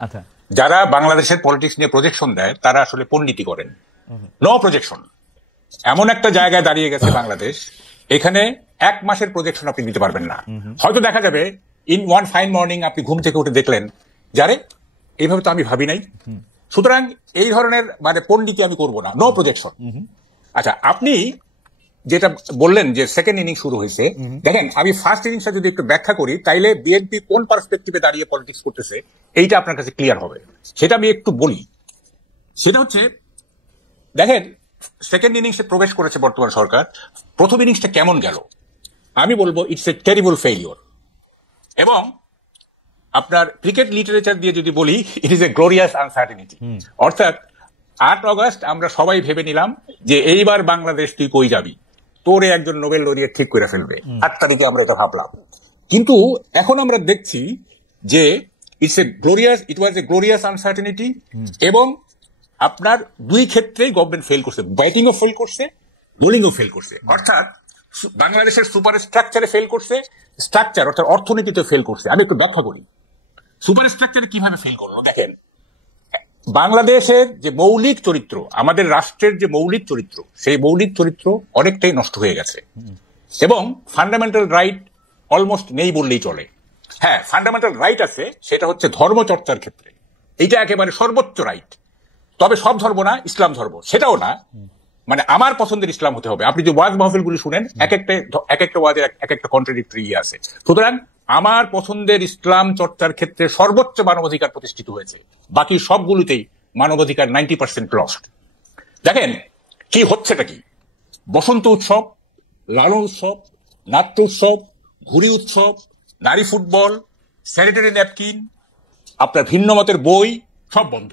আচ্ছা, যারা বাংলাদেশের পলিটিক্স নিয়ে প্রজেকশন দেয় তারা আসলে পণ্ডিতি করেন, নো প্রজেকশন। এমন একটা জায়গায় দাঁড়িয়ে গেছে বাংলাদেশ, এখানে 1 মাসের প্রজেকশন আপনি দিতে পারবেন না। হয়তো দেখা যাবে ইন ওয়ান ফাইন মর্নিং আপনি ঘুম থেকে উঠে দেখলেন যারে এইভাবে তো আমি ভাবি নাই, সুতরাং এই ধরনের মানে পণ্ডিতি আমি করব না, নো প্রজেকশন। আচ্ছা, আপনি যেটা বললেন যে সেকেন্ড ইনিংস শুরু হয়েছে, দেখেন আমি ফার্স্ট ইনিংসটা যদি একটু ব্যাখ্যা করি তাইলে বিএনপি কোন পার্সপেক্টিভে দাঁড়িয়ে পলিটিক্স করতেছে এইটা আপনার কাছে ক্লিয়ার হবে। সেটা আমি একটু বলি। সেটা হচ্ছে, দেখেন সেকেন্ড ইনিংসে প্রবেশ করেছে বর্তমান সরকার, প্রথম ইনিংসটা কেমন গেল আমি বলবো ইটস এ টেরিবল ফেইলিওর। এবং আপনার ক্রিকেট লিটারেচার দিয়ে যদি বলি, it is a glorious uncertainty. অর্থাৎ 8 অগস্ট আমরা সবাই ভেবে নিলাম যে এইবার বাংলাদেশ তুই কই যাবি, তোরে একজন নোবেল লরিয়েট ঠিক করে ফেলবে, 8 তারিখে আমরা এটা ভাবলাম। কিন্তু এখন আমরা দেখছি যে ইট ওয়াজ এ গ্লোরিয়াস আনসার্টেনিটি। এবং আপনার দুই ক্ষেত্রেই গভর্নমেন্ট ফেল করছে, ব্যাটিংও ফেল করছে, বোলিংও ফেল করছে। অর্থাৎ বাংলাদেশের সুপার স্ট্রাকচারে ফেল করছে, স্ট্রাকচার অর্থাৎ অর্থনীতিতে ফেল করছে। আমি একটু ব্যাখ্যা করি সুপার স্ট্রাকচারে কিভাবে ফেল করলো। দেখেন, বাংলাদেশের যে মৌলিক চরিত্র, আমাদের রাষ্ট্রের যে মৌলিক চরিত্র, সেই মৌলিক চরিত্র অনেকটাই নষ্ট হয়ে গেছে এবং ফান্ডামেন্টাল রাইট অলমোস্ট নেই বললেই চলে। হ্যাঁ, ফান্ডামেন্টাল রাইট আছে, সেটা হচ্ছে ধর্মচর্চার ক্ষেত্রে, এইটা একেবারে সর্বোচ্চ রাইট। তবে সব ধর্ম না, ইসলাম ধর্ম সেটাও না, মানে আমার পছন্দের ইসলাম হতে হবে। আপনি যে ওয়াজ মাহফিলগুলি শুনেন, এক একটা ওয়াজের এক একটা কন্ট্রাডিক্টরি আছে। সুতরাং আমার পছন্দের ইসলাম চর্চার ক্ষেত্রে সর্বোচ্চ মানবাধিকার প্রতিষ্ঠিত হয়েছে, বাকি সবগুলোতেই মানবাধিকার 90% লস্ট। দেখেন কি হচ্ছেটা কি, বসন্ত উৎসব, লালন উৎসব, নাট্য উৎসব, ঘুড়ি উৎসব, নারী ফুটবল, স্যানিটারি ন্যাপকিন, আপনার ভিন্ন মতের বই সব বন্ধ।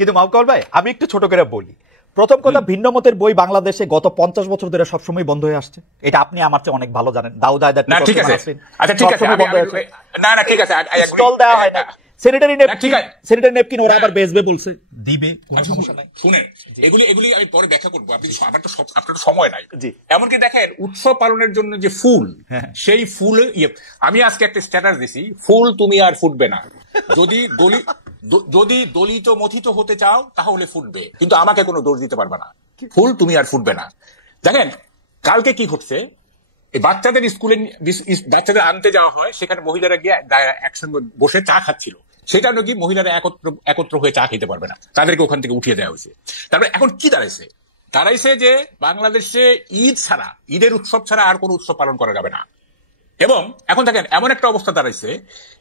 কিন্তু মাহবুব ভাই আমি একটু ছোট করে বলি। প্রথম কথা, ভিন্ন মতের বই বাংলাদেশে গত 50 বছর ধরে সবসময় বন্ধ হয়ে আসছে, এটা আপনি আমার চেয়ে অনেক ভালো জানেন। দাউদ হায়দার না ঠিক আছে, আচ্ছা ঠিক আছে, না না ঠিক আছে, স্টল দেওয়া হয় না, স্যানিটারি ন্যাপকিন ওরা আবার বেচবে বলছে, দিবে, কোনো সমস্যা নাই। শুনেন, এগুলি আমি পরে ব্যাখ্যা করবো, আপনি আমার তো আপনার তো সময় নাই। এমনকি দেখেন উৎসব পালনের জন্য যে ফুল, সেই ফুল আমি আজকে একটা স্ট্যাটাস দিছি, ফুল তুমি আর ফুটবে না, যদি দলিত মথিত হতে চাও তাহলে ফুটবে, কিন্তু আমাকে কোনো দোষ দিতে পারবে না, ফুল তুমি আর ফুটবে না। দেখেন কালকে কি ঘটছে, বাচ্চাদের স্কুলে বাচ্চাদের আনতে যাওয়া হয়, সেখানে মহিলারা গিয়ে একসঙ্গে বসে চা খাচ্ছিল, সেটা নাকি মহিলারা একত্র হয়ে চা খেতে পারবে না, তাদেরকে ওখান থেকে উঠিয়ে দেওয়া হয়েছে। তারপরে এখন কি দাঁড়াইছে যে বাংলাদেশে ঈদ ছাড়া, ঈদের উৎসব ছাড়া আর কোনো উৎসব পালন করা যাবে না। এবং এখন দেখেন এমন একটা অবস্থা দাঁড়াইছে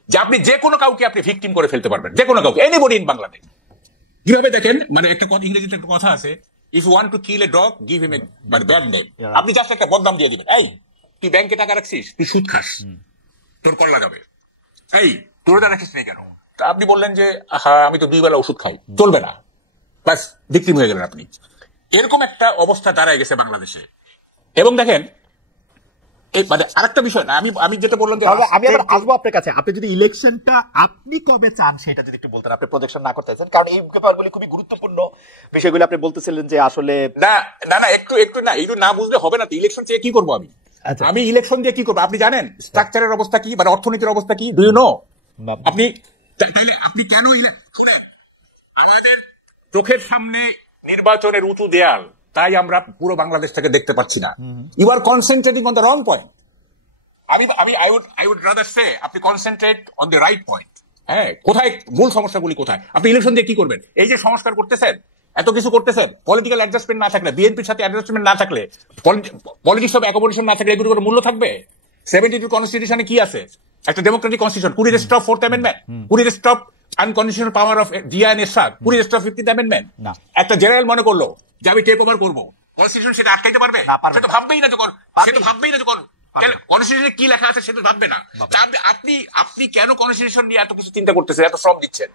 যে আপনি যে কোনো কাউকে আপনি ভিকটিম করে ফেলতে পারবেন, যে কোনো কাউকে, এনিবডি ইন বাংলাদেশ। কিভাবে দেখেন, মানে একটা ইংরেজিতে একটা কথা আছে, if you want to kill a dog give him a bad name. আপনি জাস্ট একটা বদনাম দিয়ে দিবেন, এই তুই ব্যাংকে টাকা রাখছিস, তুই সুদ খাস, তোর কল্লা যাবে, এই তোর টাকা রাখিস নেই কেন, আপনি বললেন যে হ্যাঁ আমি তো 2 বেলা ওষুধ খাই, চলবে না, ব্যাস ভিকটিম হয়ে গেলেন আপনি। এরকম একটা অবস্থা দাঁড়ায় গেছে বাংলাদেশে। এবং দেখেন মানে আরেকটা বিষয় না, আমি যেটা বললাম যে আমি আবার আসবো আপনার কাছে, আপনি যদি ইলেকশনটা আপনি কবে চান সেটা যদি একটু বলতেন, আপনি প্রজেকশন না করতে চান, কারণ এই ব্যাপারগুলি খুবই গুরুত্বপূর্ণ বিষয়গুলো আপনি বলতেছিলেন যে আসলে না একটু না, একটু না বুঝলে হবে না তো। ইলেকশন চেয়ে কি করবো আমি ইলেকশন দিয়ে কি করবো? আপনি জানেন স্ট্রাকচারের অবস্থা কি, মানে অর্থনীতির অবস্থা কি, ডু ইউ নো? আপনি কেন আমাদের চোখের সামনে নির্বাচনের উঁচু দেয়াল, তাই আমরা পুরো বাংলাদেশ থেকে দেখতে পাচ্ছি না। You are concentrating on the wrong point. I would rather say আপনি concentrate on the right point. হ্যাঁ, কোথায় মূল সমস্যাগুলি কোথায়? আপনি ইলেকশন দিয়ে কি করবেন? এই যে সংস্কার করতেছেন, এত কিছু করতেছেন, পলিটিক্যাল অ্যাডজাস্টমেন্ট না থাকলে, বিএনপির সাথে অ্যাডজাস্টমেন্ট না থাকলে, পলিটিক্স অফ অ্যাকোমোডেশন না থাকলে এগুলোর মূল্য থাকবে? 72 কনস্টিটিউশনে কি আছে? একটা democratic constitution, could it stop 4th amendment? Could it stop unconditional power of Zia and Ershad? Could it stop 50th amendment? একটা জেনারেল মনে করলো যে আমি টেক ওভার করবো, কনস্টিটিউশন সেটা আটকাইতে পারবে? সে তো ভাববেই না যখন কনস্টিটিউশনে কি লেখা আছে সেটা ভাববে না। আপনি কেন কনস্টিটিউশন নিয়ে এত কিছু চিন্তা করতেছেন, এত শ্রম দিচ্ছেন?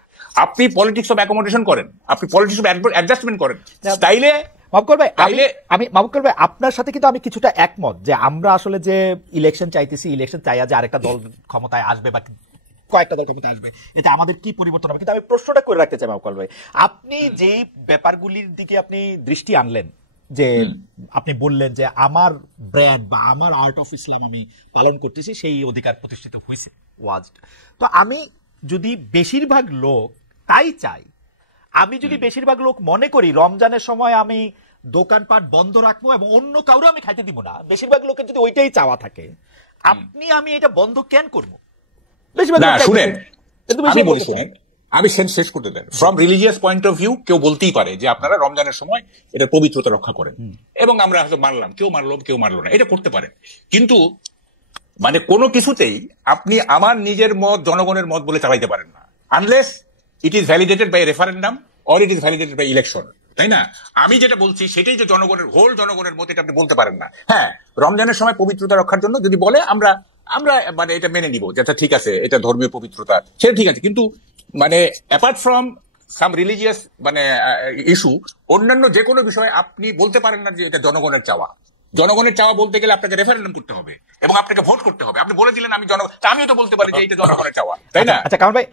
আপনি পলিটিক্স অফ অ্যাকোমোডেশন করেন, আপনি পলিটিক্স অফ অ্যাডজাস্টমেন্ট করেন। তাইলে মাহবুব ভাই আপনার সাথে কিন্তু আমি কিছুটা একমত যে আমরা আসলে যে ইলেকশন চাইতেছি, ইলেকশন চাইয়া যে আরেকটা দল ক্ষমতায় আসবে বা কয়েকটা দল ক্ষমতায় আসবে, এতে আমাদের কি পরিবর্তন হবে। কিন্তু আমি প্রশ্নটা করে রাখতে চাই মাহবুব ভাই, আপনি যেই ব্যাপারগুলির দিকে আপনি দৃষ্টি আনলেন, যে আপনি বললেন যে আমার ব্র্যান্ড বা আমার আর্ট অফ ইসলাম আমি পালন করতেছি, সেই অধিকার প্রতিষ্ঠিত হয়েছে ওয়াজ। তো আমি যদি বেশিরভাগ লোক তাই চাই, আমি যদি বেশিরভাগ লোক মনে করি রমজানের সময় আমি দোকানপাট বন্ধ রাখবো এবং অন্য কাউরে আমি খাইতে দিব না, বেশিরভাগ লোকের যদি ওইটাই চাওয়া থাকে, আপনি আমি এটা বন্ধ কেন করবো? বেশিরভাগ না লোক শুনেন, কিন্তু আমি বেশিরভাগ বলি লোক শুনেন, আমি শেষ করতে দেন। From religious point of view কেউ বলতেই পারে যে আপনারা রমজানের সময় এটা পবিত্রতা রক্ষা করেন, এবং আমরা হয়তো মানলাম, কেউ মানলো কেউ মানলো না, এটা করতে পারেন। কিন্তু মানে কোনো কিছুতেই আপনি আমার নিজের মত জনগণের মত বলে চালাইতে পারেন না, unless it is validated by referendum or it is validated by election, তাই না? আমি যেটা বলছি সেটাই যে জনগণের হোল জনগণের মত, এটা আপনি বলতে পারেন না। হ্যাঁ, রমজানের সময় পবিত্রতা রক্ষার জন্য যদি বলে আমরা আমরা মানে এটা মেনে নিব, যেটা ঠিক আছে, এটা ধর্মীয় পবিত্রতা, সেটা ঠিক আছে। কিন্তু মানে অ্যাপার্ট ফ্রম সাম রিলিজিয়াস মানে ইস্যু, অন্যান্য যে কোনো বিষয়ে আপনি বলতে পারেন না যে এটা জনগণের চাওয়া। জনগণের চাওয়া বলতে গেলে আপনাকে রেফারেন্ডাম করতে হবে এবং আপনাকে ভোট করতে হবে। আপনি বলে দিলেন আমি আমিও তো বলতে পারি যে এটা জনগণের চাওয়া, তাই না? আচ্ছা কামাল ভাই,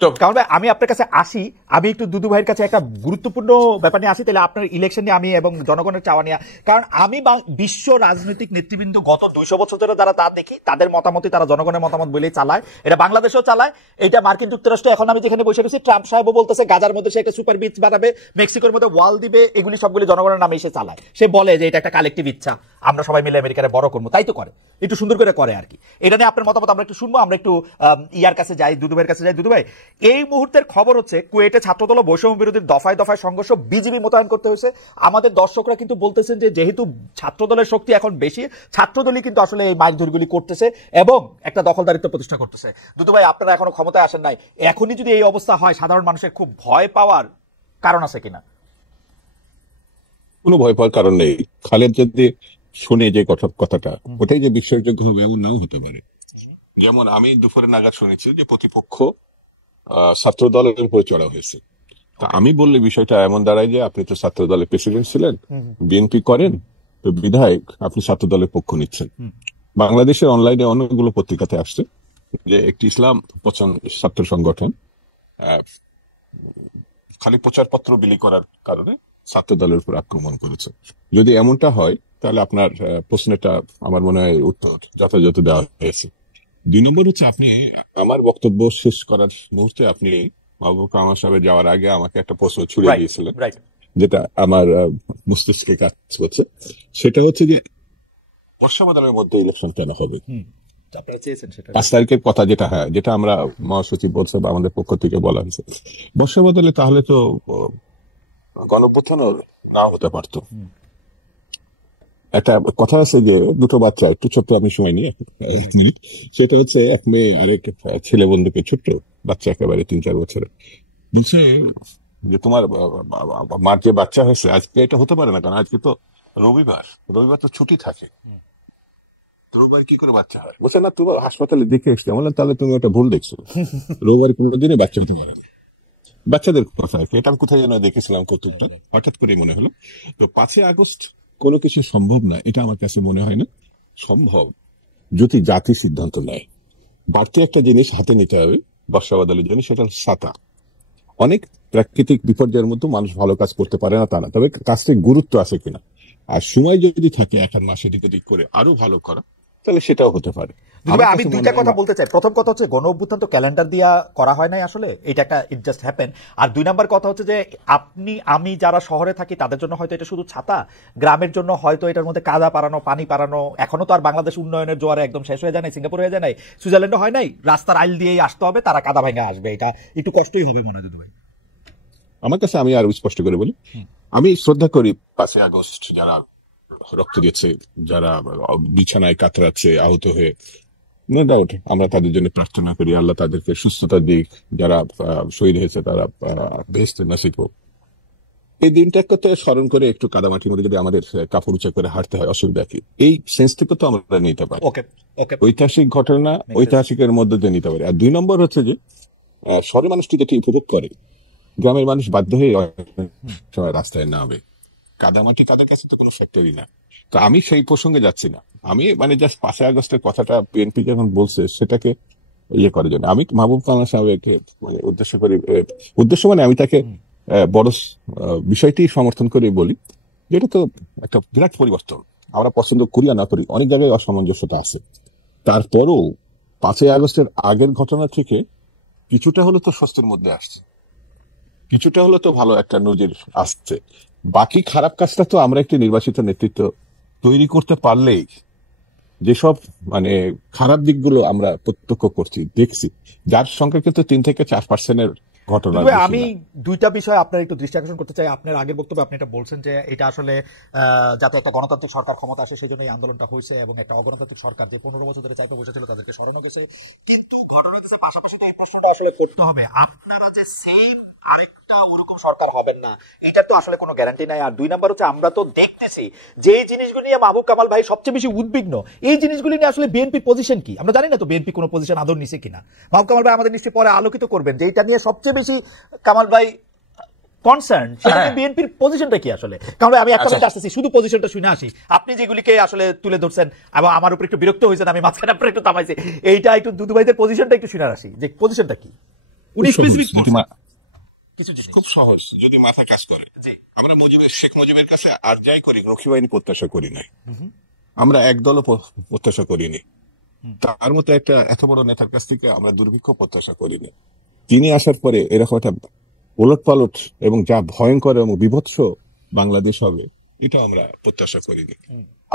আমি আপনার কাছে আসি, আমি একটু দুদু ভাইয়ের কাছে একটা গুরুত্বপূর্ণ ব্যাপার নিয়ে আসি, তাহলে আপনার ইলেকশন নিয়ে আমি এবং জনগণের চাওয়া নিয়ে, কারণ আমি বিশ্ব রাজনৈতিক নেতৃবৃন্দ গত 200 বছর ধরে যারা তা দেখি, তাদের মতামতই তারা জনগণের মতামত বলেই চালায়। এটা বাংলাদেশেও চালায়, এটা মার্কিন যুক্তরাষ্ট্র, এখন আমি যেখানে বসে গেছি ট্রাম্প সাহেবও বলতেছে গাজার মধ্যে সে একটা সুপার বিচ বানাবে, মেক্সিকোর মধ্যে ওয়াল দিবে, এগুলি সবগুলি জনগণের নামে এসে চালায়। সে বলে যে এটা একটা কালেকটিভ ইচ্ছা, আমরা সবাই মিলে আমেরিকারে বড় করবো, তাই তো করে, একটু সুন্দর করে করে আর কি। এটা নিয়ে আপনার মতামত আমরা একটু শুনবো। আমরা একটু ইয়ার কাছে যাই, দুদু ভাইয়ের কাছে যাই। দুদু ভাই, এই মুহূর্তের খবর হচ্ছে কুয়েটে ছাত্রদল বৈষম্য বিরোধী দফায় দফায় সংঘর্ষ, বিজিবি মোতায়েন করতে হয়েছে। আমাদের দর্শকরা কিন্তু বলতেছেন যে যেহেতু ছাত্রদলের শক্তি এখন বেশি, ছাত্রদলই কিন্তু আসলে এই মারধরগুলি করতেছে এবং একটা দখলদারিত্ব প্রতিষ্ঠা করতেছে। দুদু ভাই, আপনারা এখনো ক্ষমতায় আসেন নাই, এখনই যদি এই অবস্থা হয়, সাধারণ মানুষের খুব ভয় পাওয়ার কারণ আছে কিনা? কোনো ভয় পাওয়ার কারণ নেই। খালেদ যদি শুনে যে কথাটা, ওটাই যে বিশ্বাসযোগ্য হবে এমন নাও হতে পারে। যেমন আমি দুপুরে নাগাদ শুনেছি যে প্রতিপক্ষ ছাত্র দলের উপরে চড়া হয়েছে। তা আমি বললে বিষয়টা এমন দাঁড়ায় যে আপনি তো ছাত্র দলের প্রেসিডেন্ট ছিলেন, বিএনপি করেন, তো বিধায়ক আপনি ছাত্র দলের পক্ষ নিচ্ছেন। বাংলাদেশের অনলাইনে অনেকগুলো পত্রিকাতে আসছে যে একটি ইসলাম পছন্দ ছাত্র সংগঠন খালি প্রচারপত্র বিলি করার কারণে ছাত্র দলের উপর আক্রমণ করেছে। যদি এমনটা হয় তাহলে আপনার প্রশ্নটা আমার মনে হয় উত্তর যথাযথ দেওয়া হয়েছে। 2 নম্বর হচ্ছে, আপনি আমার বক্তব্য শেষ করার মুহূর্তে আপনি মাহবুব কামাল সাহেবের যাওয়ার আগে আমাকে একটা প্রশ্ন ছুড়ে দিয়েছিলেন, যেটা আমার মস্তিষ্কে কাজ করছে। সেটা হচ্ছে যে বর্ষাবদলের মধ্যে ইলেকশন কেন হবে? 5 তারিখের কথা যেটা, হ্যাঁ, যেটা আমরা মহাসচিব বলছে বা আমাদের পক্ষ থেকে বলা হয়েছে, বর্ষাবদলে তাহলে তো গণঅভ্যুত্থান না হতে পারতো। একটা কথা আছে যে দুটো বাচ্চা, একটু ছোট্ট, আমি সময় নিয়ে 1 মিনিট, সেটা হচ্ছে এক মেয়ে আর এক ছেলে বন্ধুকে, ছোট্ট বাচ্চা একেবারে 3-4 বছরের, বলছে যে তোমার মার যে বাচ্চা হয়েছে আজকে এটা হতে পারে না, কারণ আজকে তো রবিবার তো ছুটি থাকে, রোববার কি করে বাচ্চা হয়? বলছে না, তুমি হাসপাতালে দেখে এসছো। বললাম তাহলে তুমি একটা ভুল দেখছো, রোববার কোনোদিনই বাচ্চা হতে পারে না। বাচ্চাদের কথা আর কি, এটা আমি কোথায় যেন দেখেছিলাম কৌতুকটা, হঠাৎ করে মনে হলো। তো 5 আগস্ট কোনো কিছু সম্ভব না, এটা আমার কাছে মনে হয় না সম্ভব, যদি জাতি সিদ্ধান্ত নেয়। বাড়তি একটা জিনিস হাতে নিতে হবে বর্ষাবদলের জন্য, সেটা ছাতা। অনেক প্রাকৃতিক বিপর্যয়ের মধ্যে মানুষ ভালো কাজ করতে পারে না তা না, তবে কাজটির গুরুত্ব আছে কিনা, আর সময় যদি থাকে 1 মাস এদিক ওদিক করে আরো ভালো করা, তাহলে সেটাও হতে পারে। আমি দুইটা কথা বলতে চাই। প্রথম কথা হচ্ছে গণ অভ্যুত্থান তো ক্যালেন্ডার দিয়া করা হয় নাই আসলে, এটা একটা ইট জাস্ট হ্যাপেন। আর 2 নাম্বার কথা হচ্ছে যে আপনি আমি যারা শহরে থাকি তাদের জন্য হয়তো এটা শুধু ছাতা, গ্রামের জন্য হয়তো এটার মধ্যে কাদা পারানো, পানি পারানো। এখনো তো আর বাংলাদেশ উন্নয়নের জোয়ারে একদম শেষ হয়ে যায় নাই, সিঙ্গাপুর হয়ে যায় নাই, সুইজারল্যান্ডও হয় নাই, রাস্তার আইল দিয়েই আসতে হবে, তারা কাদা ভেঙে আসবে, এটা একটু কষ্টই হবে মনে হয়। ভাই আমার কাছে, আমি আরো স্পষ্ট করে বলি, আমি শ্রদ্ধা করি 5 আগস্ট যারা রক্ত দিয়েছে, যারা বিছানায় কাতরাচ্ছে আহত হয়ে, নো ডাউট আমরা তাদের জন্য প্রার্থনা করি, আল্লাহ তাদেরকে সুস্থতা দিক, যারা শহীদ হয়েছে তারা বেহেশতের নসিব হোক। এই দিনটাকে তো স্মরণ করে একটু কাদামাটির মধ্যে যদি আমাদের কাপড় উঁচা করে হাঁটতে হয়, অসুবিধা কি? এই সেন্স থেকে তো আমরা নিতে পারি, ঐতিহাসিক ঘটনা ঐতিহাসিকের মধ্যে দিয়ে নিতে পারি। আর 2 নম্বর হচ্ছে যে শহরের মানুষটি যেটি উপভোগ করে, গ্রামের মানুষ বাধ্য হয়ে সময় রাস্তায় নামে। কাদামাটি তাদের কাছে তো কোনো ফ্যাক্টরি না। তো আমি সেই প্রসঙ্গে যাচ্ছি না, আমি মানে জাস্ট 5 আগস্টের কথাটা বিএনপি যখন বলছে সেটাকে ইয়ে করার জন্য আমি মাহবুব কালাম সাহেবকে উদ্দেশ্য করি, উদ্দেশ্য মানে আমি তাকে বড় বিষয়টি সমর্থন করে বলি, যেটা তো একটা বিরাট পরিবর্তন। আমরা পছন্দ করি আর না করি, অনেক জায়গায় অসামঞ্জস্যতা আছে। তারপরও 5 আগস্টের আগের ঘটনা থেকে কিছুটা হলো তো স্বস্তির মধ্যে আসছে, কিছুটা হলো তো ভালো একটা নজির আসছে। বাকি খারাপ কাজটা তো আমরা একটি নির্বাচিত নেতৃত্ব তৈরি করতে পারলেই, যেসব মানে খারাপ দিকগুলো আমরা প্রত্যক্ষ করছি, দেখছি, যার সংখ্যা কিন্তু 3 থেকে 4% ঘটনা, তবে বেশি আমি না। দুইটা বিষয় আপনার একটু দৃষ্টি আকর্ষণ করতে চাই। আপনার আগের বক্তব্যে আপনি এটা বলছেন যে এটা আসলে যাতে একটা গণতান্ত্রিক সরকার ক্ষমতা আসে সেই জন্য এই আন্দোলনটা হয়েছে, এবং একটা অগণতান্ত্রিক সরকার যে 15 বছর ধরে চাইতে বসেছিল তাদেরকে সরানো গেছে। কিন্তু ঘটনা হচ্ছে পাশাপাশি তো এই প্রশ্নটা আসলে করতে হবে, আপনারা যে সেম আরেকটা ওরকম সরকার হবেন না, এটার তো আসলে কোনো গ্যারান্টি নাই। আর 2 নাম্বার হচ্ছে আমরা তো দেখতেছি যে এই জিনিসগুলো নিয়ে মাহবুব কামাল ভাই সবচেয়ে বেশি উদ্বিগ্ন। এই জিনিসগুলি নিয়ে আসলে বিএনপির পজিশন কি আমরা জানি না, তো বিএনপি কোনো পজিশন আদর নিছে কিনা মাহবুব কামাল ভাই আমাদের নিশ্চয়ই পরে আলোকিত করবেন যে এটা নিয়ে সবচেয়ে বেশি কামাল ভাই কনসার্ন, সেটা বিএনপির পজিশনটা কি আসলে। কারণ আমি একটা মিনিট আসতেছি, শুধু পজিশনটা শুনে আসি। আপনি যেগুলিকে আসলে তুলে ধরছেন এবং আমার উপর একটু বিরক্ত হয়েছেন, আমি মাঝখানে আপনার একটু থামাইছি, এইটা একটু দুদু ভাইদের পজিশনটা একটু শুনে আসি যে পজিশনটা কি উনি স্পেসিফিক কিছু জিনিস। খুব সহজ, যদি মাথা কাজ করে। জি, আমরা শেখ মুজিবের কাছে আর যাই করি, রক্ষী বাহিনী প্রত্যাশা করি নাই, আমরা একদলও প্রত্যাশা করিনি। তার মতো একটা এত বড় নেতার কাছ থেকে আমরা দুর্ভিক্ষ প্রত্যাশা করিনি। তিনি আসার পরে এরকম একটা ওলট পালট এবং যা ভয়ঙ্কর এবং বিভৎস বাংলাদেশ হবে, এটা আমরা প্রত্যাশা করিনি।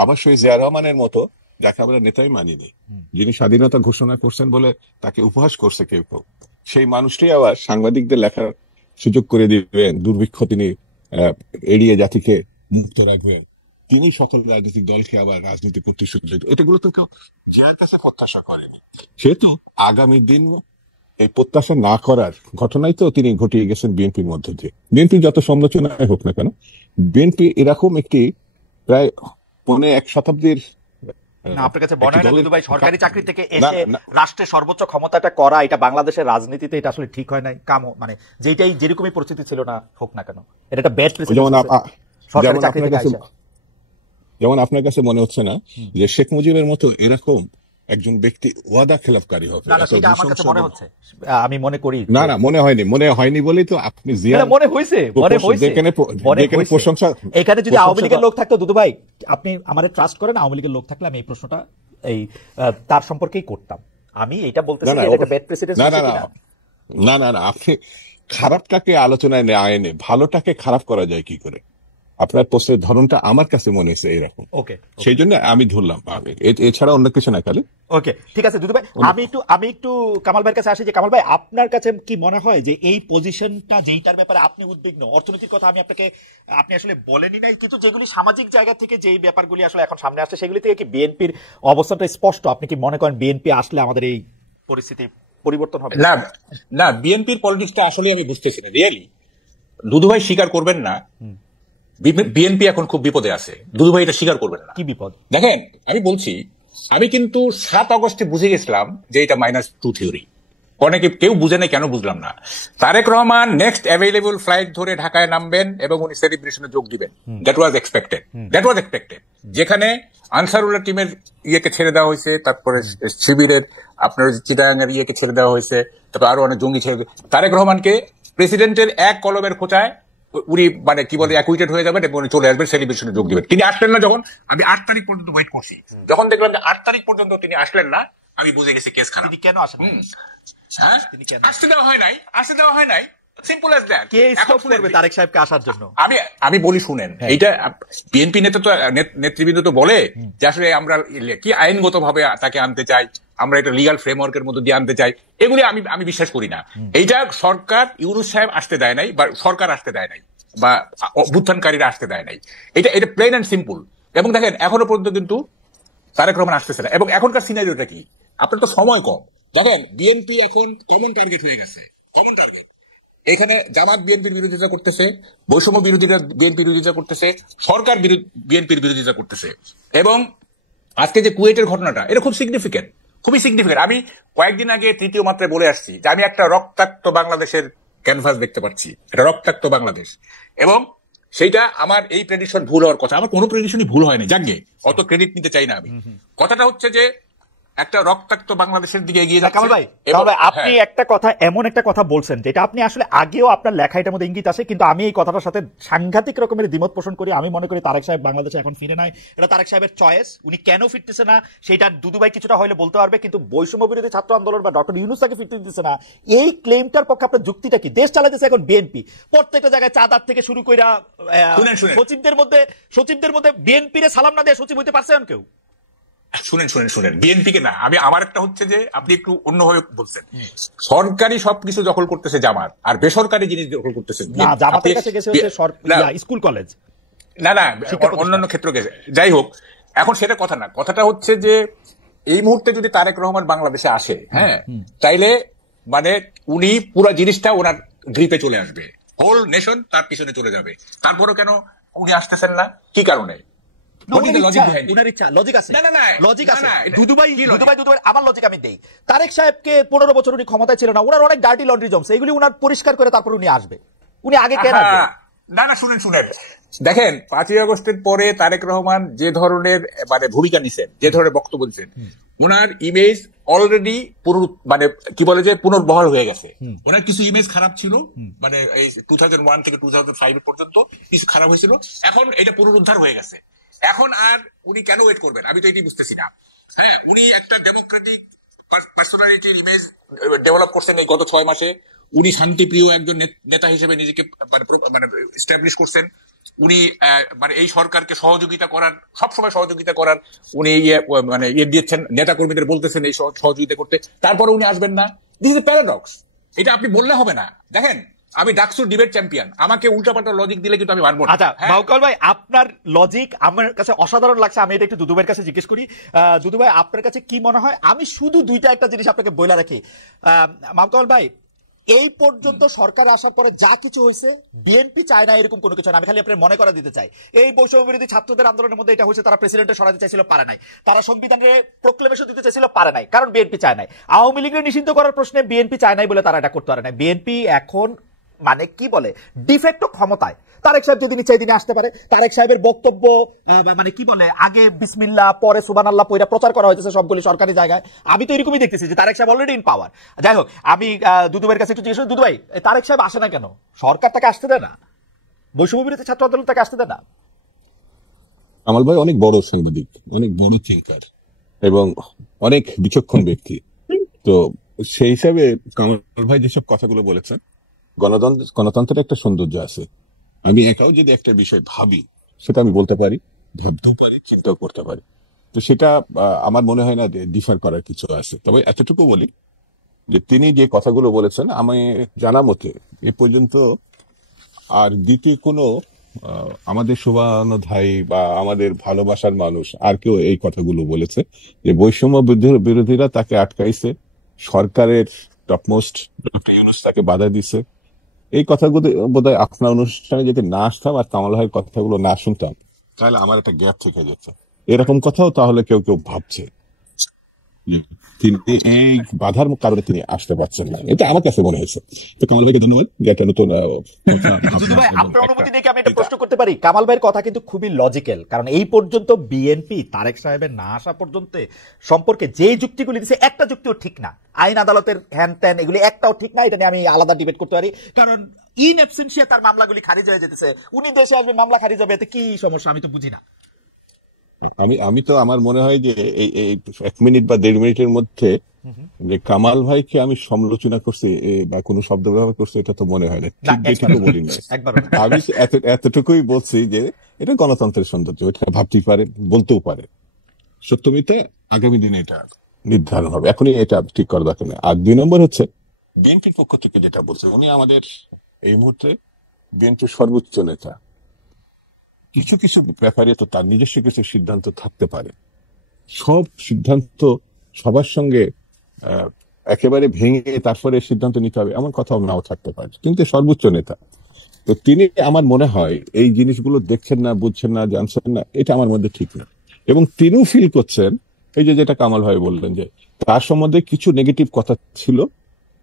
আবার সেই জিয়া রহমানের মতো, যাকে আমরা নেতাই মানিনি, যিনি স্বাধীনতা ঘোষণা করছেন বলে তাকে উপহাস করছে কেউ কেউ, সেই মানুষটি আবার সাংবাদিকদের লেখার সুযোগ করে দিবেন, দুর্ভিক্ষ তিনি এড়িয়ে জাতিকে মুক্ত রাখবেন, তিনি সকল রাজনৈতিক দলকে আবার রাজনীতি করতে সুযোগ, এটাগুলো তো কেউ জিয়ার কাছে প্রত্যাশা করেনি। সেহেতু আগামী দিন এই প্রত্যাশা না করার ঘটনাই তো তিনি ঘটিয়ে গেছেন বিএনপির মধ্যে দিয়ে। বিএনপি যত সমালোচনায় হোক না কেন, বিএনপি এরকম একটি প্রায় 1 শতাব্দীর না আপনার কাছে মনে হয় না দুদু ভাই সরকারি চাকরি থেকে এসে রাষ্ট্রের সর্বোচ্চ ক্ষমতাটা করা, এটা বাংলাদেশের রাজনীতিতে এটা আসলে ঠিক হয় নাই কাম, মানে যেটাই যেরকমই পরিস্থিতি ছিল না হোক না কেন, এটা একটা ব্যাড প্রেসিডেন্ট সরকারি চাকরি থেকে আসা। যেমন আপনার কাছে মনে হচ্ছে না যে শেখ মুজিবের মতো এরকম একজন ব্যক্তি ওয়াদা খেলাফকারী হবে? না, সেটা আমার কাছে মনে হচ্ছে, আমি মনে করি না, মনে হয়নি বলেই তো আপনি জিয়া মনে হয়েছে প্রশংসা। এখানে যদি আওয়ামী লীগের লোক থাকতো দুদু ভাই, আপনি আমাদের ট্রাস্ট করেন, আওয়ামী লীগের লোক থাকলে আমি এই প্রশ্নটা এই তার সম্পর্কেই করতাম। আমি এটা বলতেছি এটা ব্যাড প্রেসিডেন্ট না, আপনি খারাপটাকে আলোচনায় আনে ভালোটাকে খারাপ করা যায় কি করে? আপনার প্রশ্নের ধরনটা আমার কাছে মনে হয়েছে এরকম, সেই জন্য আমি ধরলাম, এছাড়া অন্য কিছু না। খালি ওকে, ঠিক আছে দুদু ভাই, আমি একটু কামাল ভাইয়ের কাছে আসি যে কামাল ভাই আপনার কাছে কি মনে হয় যে এই পজিশনটা যেইটার ব্যাপারে আপনি উদ্বিগ্ন, অর্থনৈতিক কথা আপনি আসলে বলেনি নাই, কিন্তু যেগুলি সামাজিক জায়গা থেকে যেই ব্যাপারগুলি আসলে এখন সামনে আসছে সেগুলি থেকে কি বিএনপির অবস্থানটা স্পষ্ট? আপনি কি মনে করেন বিএনপি আসলে আমাদের এই পরিস্থিতি পরিবর্তন হবে? না, বিএনপির পলিটিক্সটা আসলে আমি বুঝতেছি না রিয়েলি। দুদু ভাই স্বীকার করবেন না, বিএনপি এখন খুব বিপদে আছে। দুদু ভাই এটা স্বীকার করবেন না। কি বিপদ? দেখেন, আমি বলছি, আমি কিন্তু 7 আগস্টে বুঝে গেছিলাম যে এটা -2 থিওরি। অনেকে কেউ বুঝে নাই, কেন বুঝলাম না। Tareq Rahman next available flight ধরে ঢাকায় নামবেন এবং উনি সেলিব্রেশনে যোগ দিবেন। That was expected. যেখানে আনসারুল্লাহ টিমের ইয়েকে ছেড়ে দেওয়া হয়েছে, তারপরে শিবিরের আপনার চিটাগাঙ্গের ইয়েকে ছেড়ে দেওয়া হয়েছে, তারপর আরো অনেক জঙ্গি ছেড়ে, তারেক রহমানকে প্রেসিডেন্টের এক কলমের খোঁচায় উনি মানে কি বলে অ্যাকুইটেড হয়ে যাবেন এবং উনি চলে আসবেন, সেলিব্রেশনে যোগ দিবেন। তিনি আসলেন না। যখন আমি 8 তারিখ পর্যন্ত ওয়েট করছি, যখন দেখলাম যে 8 তারিখ পর্যন্ত তিনি আসলেন না, আমি বুঝে গেছি কেস খারাপ। তিনি কেন আসেন? আসতে দেওয়া হয় নাই, simple as that. K stop করবে তারেক সাহেবকে আসার জন্য? আমি বলি শুনেন, এইটা বিএনপি নেতৃবৃন্দ তো বলে যে আসলে আমরা কি আইনগত ভাবে তাকে আনতে চাই, আমরা এটা লিগাল ফ্রেমওয়ার্কের মধ্যে দিয়ে আনতে চাই। এগুলি আমি বিশ্বাস করি না। এইটা সরকার, ইউনূস সাহেব আসতে দেয় নাই, বা সরকার আসতে দেয় নাই, বা অভ্যুত্থানকারীরা আসতে দেয় নাই। এটা প্লেন অ্যান্ড সিম্পল। এবং দেখেন, এখনো পর্যন্ত কিন্তু তারেক রহমান আসতেছে না। এবং এখনকার সিনারিওটা কি, আপনার তো সময় কম। দেখেন, বিএনপি এখন কমন টার্গেট হয়ে গেছে, কমন টার্গেট। এখানে জামাত বিএনপির বিরোধিতা করতেছে, বৈষম্য বিরোধীরা বিএনপির বিরোধিতা করতেছে, সরকার বিএনপির বিরোধিতা করতেছে। এবং আজকে যে কুয়েটের ঘটনাটা, এটা খুব সিগনিফিকেন্ট, খুবই সিগনিফিকেন্ট। আমি কয়েকদিন আগে 3য় মাত্রায় বলে আসছি যে আমি একটা রক্তাক্ত বাংলাদেশের ক্যানভাস দেখতে পাচ্ছি, এটা রক্তাক্ত বাংলাদেশ। এবং সেইটা আমার এই প্রেডিকশন ভুল হওয়ার কথা, আমার কোনো প্রেডিকশনই ভুল হয়নি, জাগে অত ক্রেডিট নিতে চাই না আমি। কথাটা হচ্ছে যে একটা রক্তাক্ত বাংলাদেশের দিকে এগিয়ে কামাল যাচ্ছে। ভাই, এবং কামাল ভাই, আপনি হ্যাঁ, একটা কথা, এমন একটা কথা বলছেন যেটা আপনি আসলে আগেও আপনার লেখা এটার মধ্যে ইঙ্গিত আছে, কিন্তু আমি এই কথাটার সাথে সাংঘাতিক রকমের দ্বিমত পোষণ করি। আমি মনে করি তারেক সাহেব বাংলাদেশে এখন ফিরে নাই, এটা তারেক সাহেবের চয়েস। উনি কেন ফিরতেছে না সেটা দুদু ভাই কিছুটা হলে বলতে পারবে, কিন্তু বৈষম্য বিরোধী ছাত্র আন্দোলন বা ডক্টর ইউনূস তাকে ফিরতে দিতেছে না, এই ক্লেমটার পক্ষে আপনার যুক্তিটা কি? দেশ চালাতেছে এখন বিএনপি, প্রত্যেকটা জায়গায় চাঁদার থেকে শুরু করে শুনেন শুনেন সচিবদের মধ্যে বিএনপির সালাম না দিয়ে সচিব হইতে পারছে কেউ? শুনেন শুনেন শুনেন বিএনপিকে না, আমি আমার একটা হচ্ছে যে আপনি একটু অন্যভাবে বলছেন। সরকারি সবকিছু দখল করতেছে জামাত, আর বেসরকারি জিনিস দখল করতেছে না, জামাতের কাছে গেছে হচ্ছে স্কুল কলেজ, না না অন্যান্য ক্ষেত্র গেছে। যাই হোক, এখন সেটা কথা না, কথাটা হচ্ছে যে এই মুহূর্তে যদি তারেক রহমান বাংলাদেশে আসে, হ্যাঁ, তাইলে মানে উনি পুরো জিনিসটা ওনার গ্রিপে চলে আসবে, হোল নেশন তার পিছনে চলে যাবে। তারপরও কেন উনি আসতেছেন না, কি কারণে? আমার লজিক আমি দেই। তারেক সাহেবকে 15 বছর উনি ক্ষমতায় ছিল না, ওনার অনেক ডার্টি লন্ড্রি জমছে, এগুলি উনার পরিষ্কার করে তারপর উনি আসবে। উনি আগে কেন আসবে? না না, শুনেন শুনেন, দেখেন 5ই আগস্টের পরে তারেক রহমান যে ধরনের মানে ভূমিকা নিছেন, যে ধরনের বক্তব্য দিচ্ছেন, ওনার ইমেজ অলরেডি মানে কি বলে যে পুনর্বহাল হয়ে গেছে। ওনার কিছু ইমেজ খারাপ ছিল, মানে এই 2001 থেকে 2005 পর্যন্ত কিছু খারাপ হয়েছিল, এখন এটা পুনরুদ্ধার হয়ে গেছে। এখন আর উনি কেন ওয়েট করবেন, আমি তো এটি বুঝতেছি না। হ্যাঁ, উনি একটা ডেমোক্রেটিক পার্সোনালিটির ইমেজ ডেভেলপ করছেন এই গত 6 মাসে। উনি শান্তিপ্রিয় একজন নেতা হিসেবে নিজেকে মানে এস্টাবলিশ করছেন। উনি মানে এই সরকারকে সবসময় সহযোগিতা করার উনি মানে দিয়েছেন, নেতা কর্মীদের বলতেছেন এই সহযোগিতা করতে, তারপরে উনি আসবেন না। দিস ইজ এ প্যারাডক্স, এটা আপনি বললে হবে না। দেখেন, আমি ডাকসুর ডিবেট চ্যাম্পিয়ন, আমাকে উল্টাপাল্টা লজিক দিলে কিন্তু আমি মানবো না। আচ্ছা বাউকাল ভাই, আপনার লজিক আমার কাছে অসাধারণ লাগছে, আমি এটা একটু দুদু ভাইয়ের কাছে জিজ্ঞেস করি। দুদু ভাই, আপনার কাছে কি মনে হয়? আমি শুধু একটা জিনিস আপনাকে বলে রাখি, বাউকাল ভাই, এই পর্যন্ত সরকার আসার পরে যা কিছু হয়েছে বিএনপি চায় না এরকম কোনো কিছু না। আমি খালি আপনার মনে করা দিতে চাই, এই বৈষম্য বিরোধী ছাত্রদের আন্দোলনের মধ্যে এটা হয়েছে, তারা প্রেসিডেন্টে সরাতে চাইছিল, পারে নাই। তারা সংবিধানে প্রোক্লেমেশন দিতে চাইছিল, পারে নাই, কারণ বিএনপি চায় নাই। আওয়ামী লীগের নিষিদ্ধ করার প্রশ্নে বিএনপি চায় নাই বলে তারা এটা করতে পারে না। বিএনপি এখন মানে কি বলে ডিফেক্টো ক্ষমতায়, তারেক সাহেব যদি নিচে দিনে আসতে পারে, তারেক সাহেবের বক্তব্য মানে কি বলে, আগে বিসমিল্লাহ পরে সুবহানাল্লাহ পয়রা প্রচার করা হয়েছে সবগুলি সরকারি জায়গায়। আমি তো এরকমই দেখতেছি যে তারেক সাহেব অলরেডি ইন পাওয়ার। যাই হোক, আমি দুদু ভাইয়ের কাছে একটু জিজ্ঞেস করি, দুদু ভাই, তারেক সাহেব আসে না কেন? সরকার তাকে আসতে দেয় না, বৈষম্য বিরোধী ছাত্র আন্দোলন তাকে আসতে দেয় না। কামাল ভাই অনেক বড় সাংবাদিক, অনেক বড় থিঙ্কার এবং অনেক বিচক্ষণ ব্যক্তি। তো সেই হিসাবে কামাল ভাই যেসব কথাগুলো বলেছেন, গণতন্ত্রের একটা সৌন্দর্য আছে। আমি একাও যদি একটা বিষয় ভাবি, সেটা আমি বলতে পারি, ভাবতেও পারি, চিন্তাও করতে পারি। তো সেটা আমার মনে হয় না যে ডিফার করার কিছু আছে। তবে এতটুকু বলি যে তিনি যে কথাগুলো বলেছেন, আমি জানা মতে এ পর্যন্ত আর দ্বিতীয় কোনো আমাদের শুভানুধ্যায়ী বা আমাদের ভালোবাসার মানুষ আর কেউ এই কথাগুলো বলেছে যে বৈষম্য বিরোধীরা তাকে আটকাইছে, সরকারের টপমোস্ট ডক্টর ইউনূস তাকে বাধা দিছে। এই কথাগুলো বোধহয় আপনার অনুষ্ঠানে যদি না আসতাম আর কামাল ভাইয়ের কথাগুলো না শুনতাম, তাহলে আমার একটা গ্যাপ থেকে যেত। এরকম কথাও তাহলে কেউ কেউ ভাবছে তিনি এই বাধার কারণে তিনি আসতে পারছেন না, এটা আমার কাছে মনে হয়েছে। তো কামাল ভাইকে ধন্যবাদ যে একটা নতুন আপনার অনুমতি দেখে আমি একটা প্রশ্ন করতে পারি। কামাল ভাইয়ের কথা কিন্তু খুবই লজিক্যাল, কারণ এই পর্যন্ত বিএনপি তারেক সাহেবের না আসা পর্যন্ত সম্পর্কে যে যুক্তিগুলি দিচ্ছে, একটা যুক্তিও ঠিক না। আইন আদালতের হ্যান ত্যান এগুলি একটাও ঠিক না, এটা নিয়ে আমি আলাদা ডিবেট করতে পারি, কারণ ইন অ্যাবসেন্সিয়া তার মামলাগুলি খারিজ হয়ে যেতেছে। উনি দেশে আসবে, মামলা খারিজ হবে, এতে কি সমস্যা? আমি তো বুঝি না। আমি তো আমার মনে হয় যে এই 1 মিনিট বা 1.5 মিনিটের মধ্যে যে কামাল ভাইকে আমি সমালোচনা করছি বা কোনো শব্দ ব্যবহার করছি, এটা তো মনে হয় না। ঠিক যেটুকু বলি না, আমি এতটুকুই বলছি যে এটা গণতন্ত্রের সৌন্দর্য, এটা ভাবতেই পারে, বলতেও পারে। সত্যমিতে আগামী দিনে এটা নির্ধারণ হবে, এখনই এটা ঠিক করা দরকার নেই। আর 2 নম্বর হচ্ছে বিএনপির পক্ষ থেকে যেটা বলছে, উনি আমাদের এই মুহূর্তে বিএনপির সর্বোচ্চ নেতা। কিছু কিছু ব্যাপারে তো তার নিজস্ব কিছু সিদ্ধান্ত থাকতে পারে, সব সিদ্ধান্ত সবার সঙ্গে একেবারে ভেঙে তারপরে সিদ্ধান্ত নিতে হবে এমন কথাও নাও থাকতে পারে, কিন্তু সর্বোচ্চ নেতা। তো তিনি আমার মনে হয় এই জিনিসগুলো দেখছেন না, বুঝছেন না, জানছেন না, এটা আমার মধ্যে ঠিক না। এবং তিনিও ফিল করছেন, এই যেটা কামাল ভাই বললেন যে তার সম্বন্ধে কিছু নেগেটিভ কথা ছিল,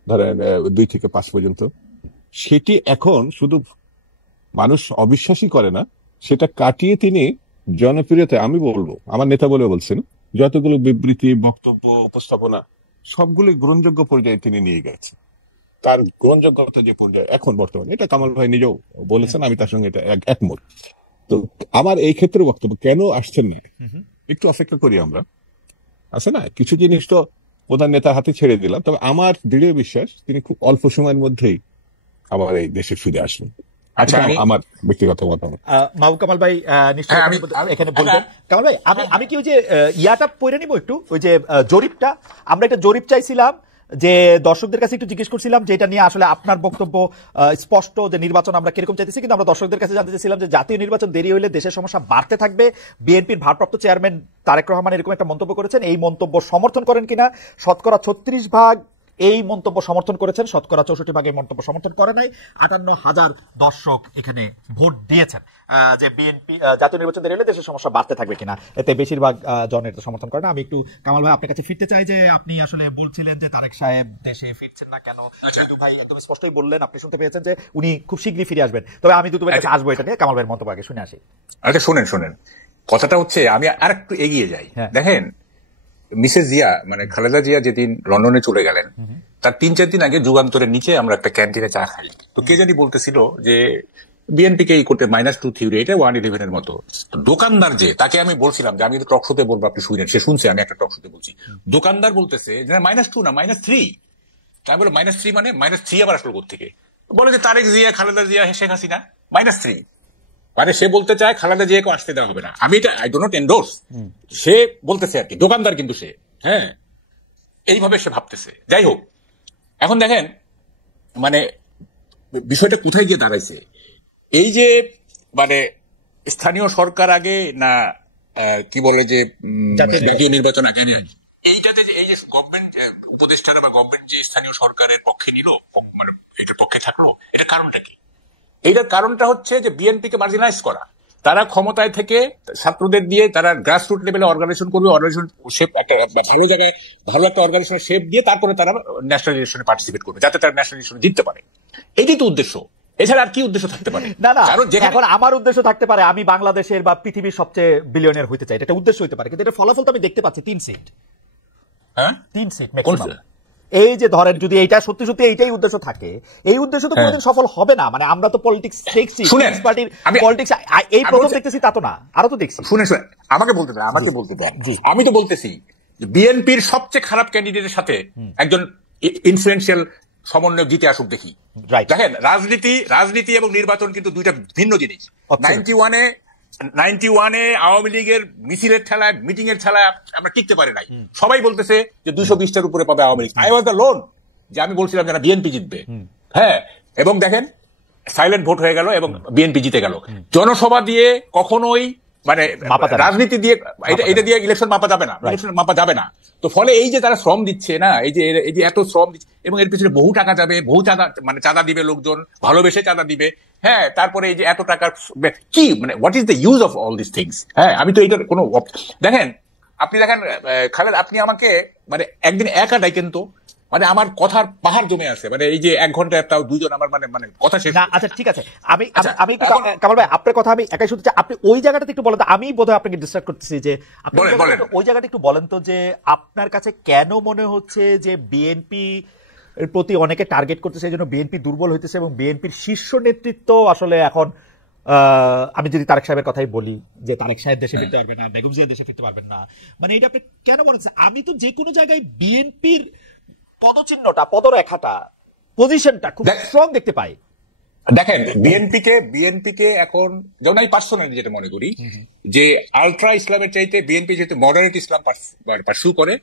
ধরেন 2 থেকে 5 পর্যন্ত, সেটি এখন শুধু মানুষ অবিশ্বাসই করে না, সেটা কাটিয়ে তিনি জনপ্রিয়তা, আমি বলবো আমার নেতা বলে বলছেন, যতগুলো বিবৃতি, বক্তব্য, উপস্থাপনা সবগুলো গ্রহণযোগ্য পর্যায়ে তিনি নিয়ে গেছেন। তার গ্রহণযোগ্যতা যে পর্যায়ে এখন বর্তমানে, এটা কামাল ভাই নিজেও বলেছেন, আমি তার সঙ্গে এটা একমত। তো আমার এই ক্ষেত্রে বক্তব্য, কেন আসছেন না একটু অপেক্ষা করি আমরা, আছে না কিছু জিনিস তো প্রধান নেতার হাতে ছেড়ে দিলাম, তবে আমার দৃঢ় বিশ্বাস তিনি খুব অল্প সময়ের মধ্যেই আমার এই দেশে ফিরে আসবেন। আচ্ছা, আমার ব্যক্তিগত মতামত। মাহবুব কামাল ভাই নিশ্চয়ই এখানে বলবেন। কামাল ভাই, আমি কি ওই যে ইয়াটা পড়ে নিব একটু, ওই যে জরিপটা, আমরা একটা জরিপ চাইছিলাম যে দর্শকদের কাছে একটু জিজ্ঞেস করছিলাম যে এটা নিয়ে আসলে আপনার বক্তব্য স্পষ্ট, যে নির্বাচন আমরা কিরকম চাইতেছি, কিন্তু আমরা দর্শকদের কাছে জানতে চাইছিলাম যে জাতীয় নির্বাচন দেরি হইলে দেশের সমস্যা বাড়তে থাকবে। বিএনপির ভারপ্রাপ্ত চেয়ারম্যান তারেক রহমান এরকম একটা মন্তব্য করেছেন, এই মন্তব্য সমর্থন করেন কিনা? শতকরা 36% এই মন্তব্য সমর্থন করেছেন, শতকরা 64% এই মন্তব্য সমর্থন করে নাই। 58,000 দর্শক এখানে ভোট দিয়েছেন যে বিএনপি জাতীয় নির্বাচন দেরি হলে দেশের সমস্যা বাড়তে থাকবে কিনা। এতে বেশিরভাগ জন এটা সমর্থন করে না। আমি একটু কামাল ভাই আপনার কাছে ফিরতে চাই যে আপনি আসলে বলছিলেন যে তারেক সাহেব দেশে ফিরছেন না কেন। দুদু ভাই একদম স্পষ্টই বললেন, আপনি শুনতে পেয়েছেন যে উনি খুব শীঘ্রই ফিরে আসবেন। তবে আমি দুদু ভাইয়ের কাছে আসবো এটা নিয়ে, কামাল ভাইয়ের মন্তব্য আগে শুনে আসি। আচ্ছা শোনেন, কথাটা হচ্ছে আমি আর একটু এগিয়ে যাই। দেখেন, মিসেস জিয়া মানে খালেদা জিয়া যেদিন লন্ডনে চলে গেলেন, তার 3-4 দিন আগে যুগান্তরের নিচে আমরা একটা ক্যান্টিনে চা খাই। তো কে জানি বলতেছিল যে বিএনপি কে এই করতে -2 থিওরি, এটা 111 এর মতো। দোকানদার যে, তাকে আমি বলছিলাম যে আমি কিন্তু টক শোতে বলবো, আপনি শুনেন, সে শুনছে আমি একটা টক শোতে বলছি। দোকানদার বলতেছে যে -2 না -3। তাই বলে -3 মানে -3 আবার আসলো কোথেকে? বলে যে তারেক জিয়া, খালেদা জিয়া, শেখ হাসিনা, -3। মানে সে বলতে চায় খালেদা জিয়াকে আসতে দেওয়া হবে না। আমি এটা আই ডো নট এন্ডোর্স, সে বলতেছে আর কি, দোকানদার কিন্তু সে, হ্যাঁ, এইভাবে সে ভাবতেছে। যাই হোক, এখন দেখেন মানে বিষয়টা কোথায় গিয়ে দাঁড়াইছে। এই যে মানে স্থানীয় সরকার আগে না কি বলে যে জাতীয় নির্বাচন আগে, এইটাতে যে এই যে গভর্নমেন্ট উপদেষ্টারা বা গভর্নমেন্ট যে স্থানীয় সরকারের পক্ষে নিল, মানে এটার পক্ষে থাকলো, এটা কারণটা কি? এইটার কারণটা হচ্ছে যে বিএনপিকে মার্জিনালাইজ করা। তারা ক্ষমতায় থেকে ছাত্রদের দিয়ে তারা গ্রাসরুট লেভেলে অর্গানাইজেশন করবে, অর্গানাইজেশন শেপ একটা ভালো জায়গায় ভালো একটা অর্গানাইজেশনের শেপ দিয়ে তারপরে তারা ন্যাশনাল ইলেকশনে পার্টিসিপেট করবে, যাতে তারা ন্যাশনাল ইলেকশনে জিততে পারে। এটাই তো উদ্দেশ্য, এছাড়া আর কি উদ্দেশ্য থাকতে পারে? না, এখন আমার উদ্দেশ্য থাকতে পারে আমি বাংলাদেশের বা পৃথিবীর সবচেয়ে বিলিয়নিয়ার হইতে চাই, এটা উদ্দেশ্য হইতে পারে, কিন্তু এটা ফলাফল তো আমি দেখতে পাচ্ছি 3 সিট। হ্যাঁ, 3 সিট ম্যাক্সিমাম। এই যে ধরেন যদি এইটা সত্যি সত্যি এইটাই উদ্দেশ্য থাকে, এই উদ্দেশ্য তো কোনোদিন সফল হবে না। মানে আমরা তো পলিটিক্স দেখছি, পার্টির পলিটিক্স এই প্রথম দেখতেছি তা তো না, আরো তো দেখছি। শুনে আমাকে বলতে দেন। আমি তো বলতেছি বিএনপির সবচেয়ে খারাপ ক্যান্ডিডেটের সাথে একজন ইনফ্লুয়েন্সিয়াল সমন্বয় জিতে আসুক দেখি। দেখেন, রাজনীতি এবং নির্বাচন কিন্তু দুইটা ভিন্ন জিনিস। 91-এ আওয়ামী লীগের মিছিলের ঠেলায়, মিটিং এর ঠেলায় আমরা টিকতে পারি নাই। সবাই বলতেছে যে 220টার উপরে পাবে Awami League. I was the loan, যে আমি বলছিলাম যারা বিএনপি জিতবে। হ্যাঁ, এবং দেখেন সাইলেন্ট ভোট হয়ে গেল এবং বিএনপি জিতে গেল। জনসভা দিয়ে কখনোই মানে রাজনীতি দিয়ে এটা দিয়ে ইলেকশন মাপা যাবে না, ইলেকশন মাপা যাবে না। তো ফলে এই যে তারা শ্রম দিচ্ছে না, এই যে এত শ্রম দিচ্ছে এবং এর পিছনে বহু টাকা যাবে, বহু চাঁদা, মানে চাঁদা দিবে লোকজন, ভালোবেসে চাঁদা দিবে। হ্যাঁ, তারপরে এই যে এত টাকার কি, মানে what is the use of all this things? হ্যাঁ, আমি তো এটার কোনো দেখেন, আপনি দেখেন খালেদ, আপনি আমাকে মানে একদিন একা ডাকেন তো, মানে আমার কথার পাহাড় জমে আছে, মানে এই যে 1 ঘন্টা তাও 2 জন আমার মানে কথা শেষ না। আচ্ছা ঠিক আছে, আমি কামাল ভাই আপনার কথা আমি একাই শুনতে চাই, আপনি ওই জায়গাটা একটু বলেন তো। আমি বোধহয় আপনাকে ডিস্টার্ব করতেছি, যে আপনি ওই জায়গাটা একটু বলেন তো, যে আপনার কাছে কেন মনে হচ্ছে যে বিএনপি এর প্রতি অনেকে টার্গেট করতেছে, এই জন্য বিএনপি দুর্বল হইতেছে এবং বিএনপির শীর্ষ নেতৃত্ব আসলে এখন, আমি যদি তারেক সাহেবের কথাই বলি, যে তারেক সাহেব দেশে ফিরতে পারবেন না, বেগম জিয়া দেশে ফিরতে পারবেন না, মানে এটা আপনি কেন মনে হচ্ছে? আমি তো যে কোনো জায়গায় বিএনপির পদচিহ্নটা, পদরেখাটা, পজিশনটা খুব স্ট্রং দেখতে পাই। দেখেন, বিএনপিকে এখন যেমন আমি পার্সোনালি যেটা মনে করি, যে আলট্রা ইসলামের চাইতে বিএনপি যেহেতু মডারেট ইসলাম পার্সু করে,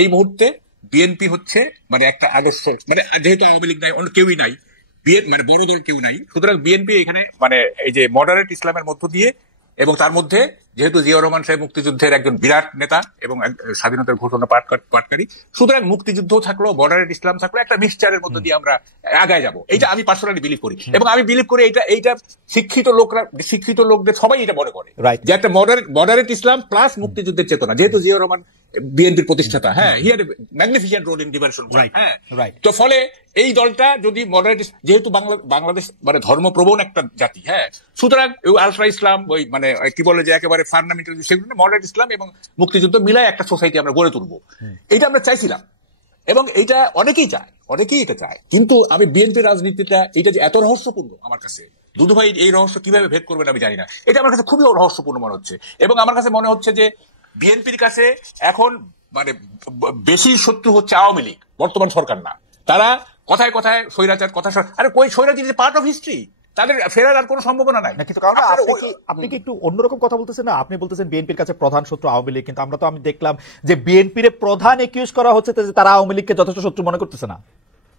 এই মুহূর্তে বিএনপি হচ্ছে মানে একটা আদর্শ, মানে যেহেতু আওয়ামী লীগ নাই, অন্য কেউই নাই, মানে বড় দল কেউ নাই, সুতরাং বিএনপি এখানে মানে এই যে মডারেট ইসলামের মধ্য দিয়ে, এবং তার মধ্যে যেহেতু জিয়াউর রহমান সাহেব মুক্তিযুদ্ধের একজন বিরাট নেতা এবং স্বাধীনতার ঘোষণা পাঠকারী, সুতরাং মুক্তিযুদ্ধ থাকলো, মডারেট ইসলাম থাকলো, একটা মিক্সচারের মধ্য দিয়ে আমরা আগায় যাবো। এইটা আমি পার্সোনালি বিলিভ করি, এবং আমি বিলিভ করি এইটা শিক্ষিত লোকদের সবাই এটা মনে করে, যে একটা মডারেট ইসলাম প্লাস মুক্তিযুদ্ধের চেতনা, যেহেতু জিয়াউর রহমান বিএনপির প্রতিষ্ঠাতা, হ্যাঁ, he had a magnificent role in liberation. হ্যাঁ, তো ফলে এই দলটা যদি মডারেট, যেহেতু বাংলাদেশ মানে ধর্মপ্রবণ একটা জাতি, হ্যাঁ, সুতরাং আলট্রা ইসলাম ওই মানে কি বলে যে একেবারে ফান্ডামেন্টাল সেগুলো মডারেট ইসলাম এবং মুক্তিযুদ্ধ মিলায় একটা সোসাইটি আমরা গড়ে তুলবো, এটা আমরা চাইছিলাম এবং এইটা অনেকেই এটা চায়। কিন্তু আমি বিএনপির রাজনীতিটা এটা যে এত রহস্যপূর্ণ আমার কাছে, দুদু ভাই এই রহস্য কিভাবে ভেদ করবেন আমি জানি না, এটা আমার কাছে খুবই রহস্যপূর্ণ মনে হচ্ছে। এবং আমার কাছে মনে হচ্ছে যে বিএনপির কাছে এখন মানে বেশি শত্রু হচ্ছে আওয়ামী লীগ, বর্তমান সরকার না। তারা কথায় কথায় স্বৈরাচার কথা, আরে কই স্বৈরাচার পার্ট অফ হিস্ট্রি, তাদের ফেরার আর কোনো সম্ভাবনা নাই। কিন্তু কারণ আপনি কি একটু অন্যরকম কথা বলতেছেন না, আপনি বলতেছেন বিএনপির কাছে প্রধান শত্রু আওয়ামী লীগ, কিন্তু আমি দেখলাম যে বিএনপির প্রধান একিউজ করা হচ্ছে যে তারা আওয়ামী লীগকে যথেষ্ট শত্রু মনে করতেছে না।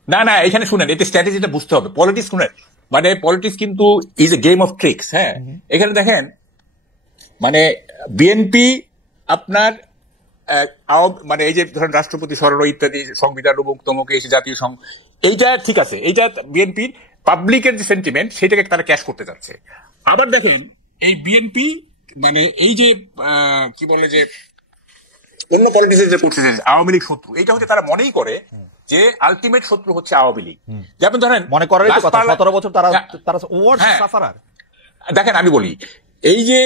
না এখানে শুনেন, এতে স্ট্র্যাটেজিটা বুঝতে হবে। পলিটিক্স শুনেন, মানে পলিটিক্স কিন্তু is a game of tricks. হ্যাঁ, এখানে দেখেন মানে বিএনপি আপনার মানে এই যে ধরেন রাষ্ট্রপতি সরল ইত্যাদি সংবিধান অমুক তমুক এসে জাতীয় এইটা ঠিক আছে, এইটা বিএনপির পাবলিকের যে সেন্টিমেন্ট সেটাকে তারা ক্যাশ করতে চাচ্ছে। আবার দেখেন এই বিএনপি মানে এই যে কি বলে যে অন্য পলিটিক্সে যে করছে যে আওয়ামী লীগ শত্রু, এইটা হচ্ছে তারা মনেই করে যে আলটিমেট শত্রু হচ্ছে আওয়ামী লীগ। যেমন ধরেন মনে করেন 17 বছর তারা দেখেন আমি বলি, এই যে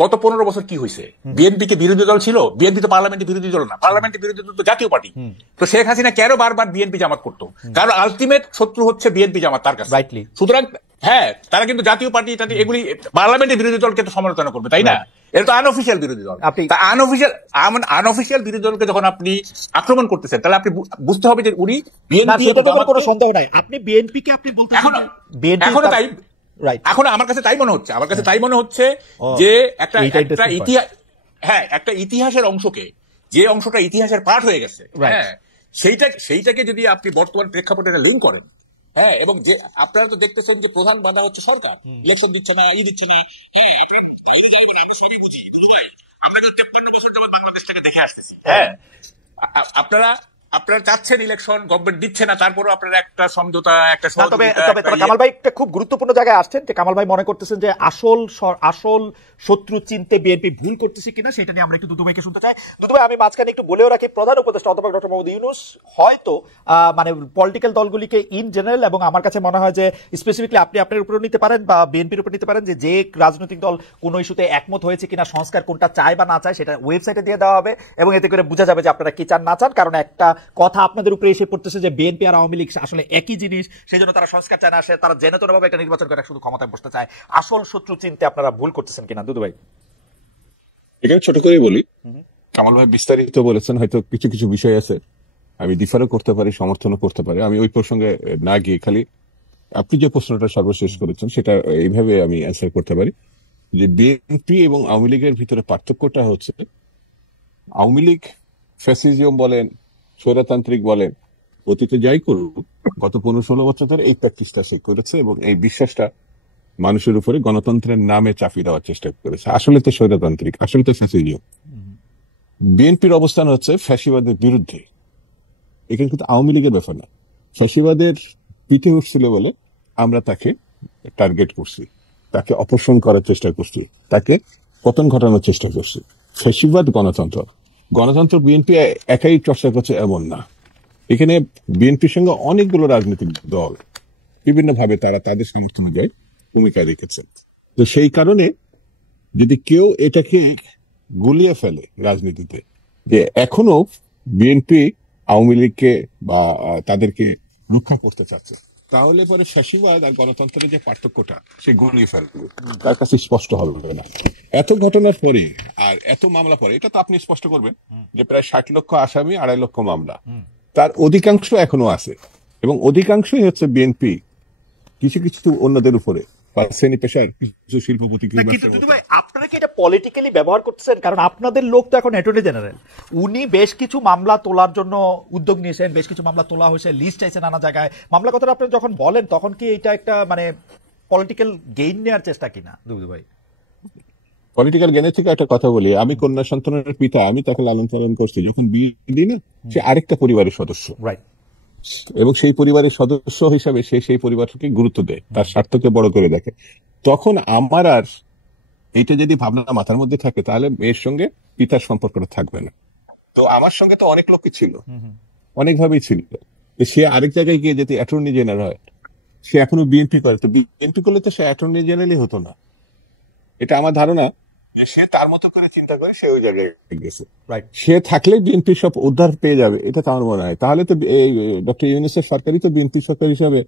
গত 15 বছর কি হয়েছে, বিএনপি কে বিরোধী দল ছিল, বিএনপি তো পার্লামেন্টের বিরোধী দল না, পার্লামেন্টের বিরোধী দল তো জাতীয় পার্টি। তো শেখ হাসিনা কেন বারবার বিএনপি জামাত করতো, কারণ আলটিমেট শত্রু হচ্ছে বিএনপি জামাত তার কাছে। সুতরাং হ্যাঁ, তারা কিন্তু জাতীয় পার্টি এগুলি পার্লামেন্টের বিরোধী দলকে তো সমালোচনা করবে, তাই না? এটা তো আনঅফিসিয়াল বিরোধী দল। আনঅফিসিয়াল বিরোধী দলকে যখন আপনি আক্রমণ করতেছেন, তাহলে আপনি বুঝতে হবে যে উনি বিএনপি, কোনো সন্দেহ নাই আপনি বিএনপিকে আপনি বলতে এখনো তাই। এখন আমার কাছে তাই মনে হচ্ছে যে একটা ইতিহাস, হ্যাঁ একটা ইতিহাসের অংশকে, যে অংশটা ইতিহাসের পার্ট হয়ে গেছে, হ্যাঁ সেইটাকে যদি আপনি বর্তমান প্রেক্ষাপটে লিঙ্ক করেন, হ্যাঁ, এবং যে আপনারা তো দেখতেছেন যে প্রধান বাধা হচ্ছে সরকার, ইলেকশন দিচ্ছে না, দিচ্ছে না। হ্যাঁ, আপনারা বাইরে যাবেন, আমরা সবই বুঝি দুদু ভাই, আমরা 53 বছর যাবত বাংলাদেশ থেকে দেখে আসতেছি। হ্যাঁ, আপনারা চাচ্ছেন ইলেকশন, গভর্নমেন্ট দিচ্ছে না, তারপরে আপনারা একটা সমঝোতা, একটা তবে কামাল ভাই একটা খুব গুরুত্বপূর্ণ জায়গায় আসছেন যে কামাল ভাই মনে করতেছেন যে আসল শত্রু চিনতে বিএনপি ভুল করতেছে কিনা, সেটা নিয়ে আমরা একটু দুদু ভাইকে শুনতে চাই। দুদু ভাই, আমি মাঝখানে একটু বলেও রাখি, প্রধান উপদেষ্টা অধ্যাপক ডক্টর মোহাম্মদ ইউনূস হয়তো মানে পলিটিক্যাল দলগুলিকে ইন জেনারেল, এবং আমার কাছে মনে হয় যে স্পেসিফিকলি আপনি আপনার উপরে নিতে পারেন বা বিএনপির উপর নিতে পারেন, যে রাজনৈতিক দল কোন ইস্যুতে একমত হয়েছে কিনা, সংস্কার কোনটা চায় বা না চায়, সেটা ওয়েবসাইটে দিয়ে দেওয়া হবে এবং এতে করে বোঝা যাবে যে আপনারা কি চান না চান। কারণ একটা কথা আপনাদের উপরে এসে পড়তেছে যে বিএনপি আর আওয়ামী লীগ আসলে একই জিনিস, সেই জন্য তারা সংস্কার চায় না, তারা জেনেতনভাবে একটা নির্বাচন করে শুধু ক্ষমতায় বসতে চায়। আসল শত্রু চিনতে আপনারা ভুল করতেছেন কিনা দুদু ভাই? এখানে ছোট করে বলি, কামাল ভাই বিস্তারিত বলেছেন, হয়তো কিছু কিছু বিষয় আছে আমি ডিফারও করতে পারি, সমর্থনও করতে পারি। আমি ওই প্রসঙ্গে না গিয়ে খালি আপনি যে প্রশ্নটা সর্বশেষ করেছেন সেটা এইভাবে আমি অ্যান্সার করতে পারি যে বিএনপি এবং আওয়ামী লীগের ভিতরে পার্থক্যটা হচ্ছে, আওয়ামী লীগ ফ্যাসিজম বলেন, স্বৈরতান্ত্রিক বলেন, অতীতে যাই করুক, গত 15-16 বছর ধরে এই প্র্যাকটিসটা সে করেছে এবং এই বিশ্বাসটা মানুষের উপরে গণতন্ত্রের নামে চাপিয়ে দেওয়ার চেষ্টা করেছে। আসলে তো স্বৈরতান্ত্রিক, আসলে তো ফ্যাসিজম। বিএনপির অবস্থান হচ্ছে ফ্যাসিবাদের বিরুদ্ধে। এখানে কিন্তু আওয়ামী লীগের ব্যাপার না। ফ্যাসিবাদের পিঠে উঠছিল বলে আমরা তাকে টার্গেট করছি, তাকে অপসারণ করার চেষ্টা করছি, তাকে পতন ঘটানোর চেষ্টা করছি। ফ্যাসিবাদ গণতন্ত্র বিএনপি একাই চর্চা করছে এমন না। এখানে বিএনপির সঙ্গে অনেকগুলো রাজনৈতিক দল বিভিন্নভাবে তারা তাদের সামর্থ্য অনুযায়ী ভূমিকা রেখেছে। তো সেই কারণে যদি কেউ এটাকে গুলিয়ে ফেলে রাজনীতিতে যে এখনো বিএনপি আওয়ামী লীগকে বা তাদেরকে রক্ষা করতে চাচ্ছে, তাহলে পরে ফ্যাসিবাদ আর গণতন্ত্রের যে পার্থক্যটা সে গুলিয়ে ফেলবে, তার কাছে স্পষ্ট হবে না। এত ঘটনার পরে আর এত মামলা পরে এটা তো আপনি স্পষ্ট করবেন যে প্রায় 60 লক্ষ আসামি, 2.5 লক্ষ মামলা, তার অধিকাংশ এখনো আছে এবং অধিকাংশই হচ্ছে বিএনপি কিছু কিছু অন্যদের উপরে বা শ্রেণী পেশার কিছু শিল্পপতি। আপনারা কি এটা পলিটিক্যালি ব্যবহার করতেছেন? কারণ আপনাদের লোক তো এখন অ্যাটর্নি জেনারেল, উনি বেশ কিছু মামলা তোলার জন্য উদ্যোগ নিয়েছেন, বেশ কিছু মামলা তোলা হয়েছে, লিস্ট চাইছে নানা জায়গায়। মামলা কথাটা আপনি যখন বলেন তখন কি এটা একটা মানে পলিটিক্যাল গেইন নেওয়ার চেষ্টা কিনা দুদু ভাই? পলিটিক্যাল গেনের থেকে একটা কথা বলি, আমি কন্যা সন্তানের পিতা, আমি তাকে লালন পালন করছি। যখন বিয়ে দিই না, সে আরেকটা পরিবারের সদস্য, এবং সেই পরিবারের সদস্য হিসাবে সে সেই পরিবারকে গুরুত্ব দেয়, তার স্বার্থকে বড় করে দেখে। তখন আমার আর এটা যদি ভাবনা মাথার মধ্যে থাকে, তাহলে মেয়ের সঙ্গে পিতার সম্পর্কটা থাকবে না। তো আমার সঙ্গে তো অনেক লোকই ছিল, অনেকভাবেই ছিল। সে আরেক জায়গায় গিয়ে যদি অ্যাটর্নি জেনারেল হয়, সে এখনো বিএনপি করে, তো বিএনপি করলে তো সে অ্যাটর্নি জেনারেলই হতো না। এটা আমার ধারণা, সে তার মতো চিন্তা করে সে ওই জায়গায় গেছে। রাইট। সে থাকলে বিএনপি সব উদ্ধার পেয়ে যাবে, এটা তো আমার মনে হয়। তাহলে তো এই ডক্টর ইউনূসের সরকারই তো বিএনপি সরকার হিসাবে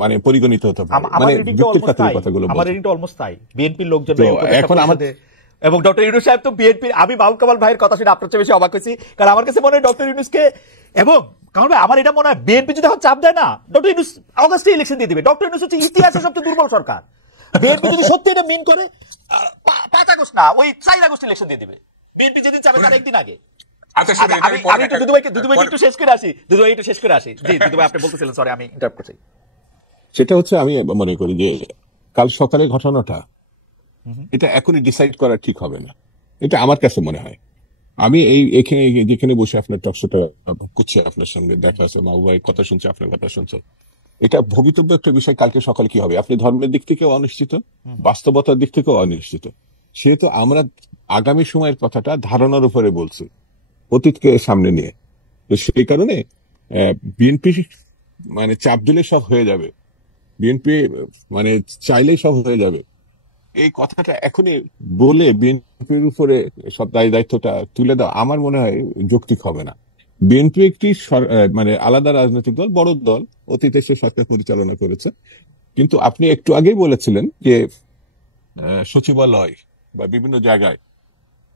মানে পরিগণিত হতে পারে, মানে যুক্তির সাথে এই কথাগুলো আমার বলছে। রিডিংটা অলমোস্ট তাই। বিএনপির লোকজন তো এখন আমাদের এবং ডক্টর ইউনূস সাহেব তো বিএনপির, আমি মাহবুব কামাল ভাইয়ের কথা শুনে আপনার চেয়ে বেশি অবাক হয়েছি, কারণ আমার কাছে মনে হয় ডক্টর ইউনূসকে, এবং কামাল ভাই আমার এটা মনে হয় বিএনপি যদি এখন চাপ দেয় না, ডক্টর ইউনূস অগাস্টে ইলেকশন দিয়ে দিবে। ডক্টর ইউনূস হচ্ছে ইতিহাসের সবচেয়ে দুর্বল সরকার। বিএনপি যদি সত্যি এটা মিন করে 5 আগস্ট না, ওই 4 আগস্ট ইলেকশন দিয়ে দিবে। বিএনপি যেদিন যাবে তার একদিন আগে। আচ্ছা, আমি একটু দুদুভাইকে একটু শেষ করে আসি। দুদুভাই একটু শেষ করে আসি। জি দুদুভাই আপনি বলতেছিলেন, সরি আমি ইন্টারাপ্ট করছি। সেটা হচ্ছে, আমি মনে করি যে কাল সকালে ঘটনাটা এটা এখনই ডিসাইড করা ঠিক হবে না, এটা আমার কাছে মনে হয়। আমি এখানে যেখানে বসে আপনার টকশোটা করছি, আপনার সঙ্গে দেখা আছে, মাহবুব ভাই কথা শুনছে, আপনার কথা শুনছে, এটা ভবিতব্য একটা বিষয়। কালকে সকালে কি হবে আপনি ধর্মের দিক থেকেও অনিশ্চিত, বাস্তবতার দিক থেকেও অনিশ্চিত। সেহেতু আমরা আগামী সময়ের কথাটা ধারণার উপরে বলছি, অতীতকে সামনে নিয়ে। তো সেই কারণে বিএনপি মানে চাপ দিলে সব হয়ে যাবে, বিএনপি মানে চাইলেই সব হয়ে যাবে, এই কথাটা এখনই বলে বিএনপির উপরে সব দায়িত্বটা তুলে দেওয়া আমার মনে হয় যৌক্তিক হবে না। বিএনপি একটি মানে আলাদা রাজনৈতিক দল, বড় দল, অতীতে সে সরকার পরিচালনা করেছে। কিন্তু আপনি একটু আগেই বলেছিলেন যে সচিবালয় বা বিভিন্ন জায়গায়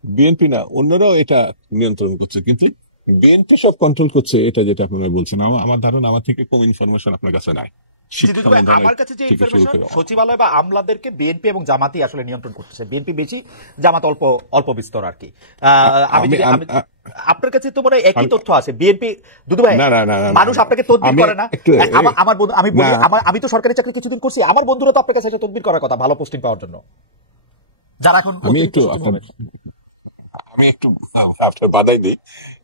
বিএনপি না অন্যরাও এটা নিয়ন্ত্রণ করছে, কিন্তু বিএনপি সব কন্ট্রোল করছে, এটা যেটা আপনারা বলছেন। আমার ধারণা, আমার থেকে কম ইনফরমেশন আপনার কাছে নাই। আমার কাছে যে ইনফরমেশন, সচিবালয় বা আমলাদেরকে বিএনপি এবং জামাতই আসলে নিয়ন্ত্রণ করতেছে। বিএনপি বেশি, জামাত অল্প অল্প বিস্তর আর কি। আপনার কাছে তো মনে হয় একই তথ্য আছে। বিএনপি দুদুভাই, মানুষ আপনাকে তদবির করে না। আমার বন্ধু, আমি বলি, আমি তো সরকারি চাকরি কিছুদিন করছি, আমার বন্ধুরা তো আপনার কাছে এসে তদবির করার কথা ভালো পোস্টিং পাওয়ার জন্য, যারা এখন আমি একটু আপনার বাধাই দিই।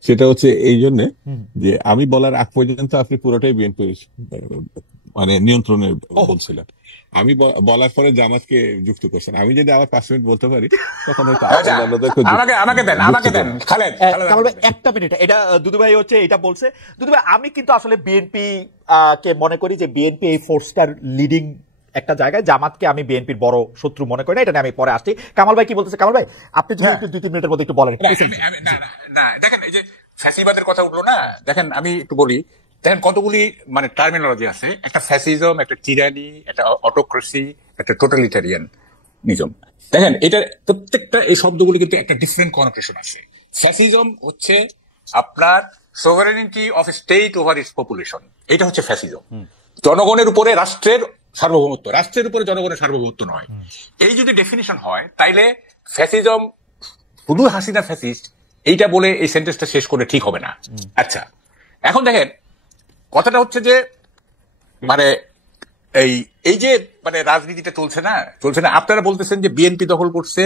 সেটা হচ্ছে এই জন্য যে আমি বলার আগ পর্যন্ত আপনি পুরোটাই বিএনপি মানে নিয়ন্ত্রণে বলছিলেন। আমি বলার পরে জামাতকে যুক্ত করছেন। আমি যদি আবার 5 মিনিট বলতে পারি তখন হয়তো আমাকে দেন খালেদ, একটা মিনিট। এটা দুদুভাই হচ্ছে এটা বলছে। দুদুভাই, আমি কিন্তু আসলে বিএনপি কে মনে করি যে বিএনপি এই ফোর্সটার লিডিং একটা জায়গায়, জামাতকে আমি বিএনপির বড় শত্রু মনে করি না। এটা আমি পরে আসছি। কামাল ভাই কি বলতেছে? কামাল ভাই আপনি যদি একটু 2-3 মিনিটের মধ্যে একটু বলেন। না দেখেন, এই যে ফ্যাসিবাদের কথা উঠলো না, দেখেন আমি একটু বলি। দেখেন কতগুলি মানে টার্মিনোলজি আছে, একটা ফ্যাসিজম, একটা টিরানি, একটা অটোক্রেসি, একটা টোটালিটারিয়ান নিজম। দেখেন এটা প্রত্যেকটা এই শব্দগুলি কিন্তু একটা ডিফারেন্ট কনোটেশন আছে। ফ্যাসিজম হচ্ছে আপনার sovereignty of state over its population, এটা হচ্ছে ফ্যাসিজম। জনগণের উপরে রাষ্ট্রের সার্বভৌমত্ব, রাষ্ট্রের উপরে জনগণের সার্বভৌমত্ব নয়। এই যদি ডেফিনিশন হয়, তাইলে ফ্যাসিজম শুধু হাসিনা ফ্যাসিস্ট এইটা বলে এই সেন্টেন্সটা শেষ করে ঠিক হবে না। আচ্ছা, এখন দেখেন কথাটা হচ্ছে যে মানে এই যে মানে রাজনীতিটা চলছে না। আপনারা বলতেছেন যে বিএনপি দখল করছে,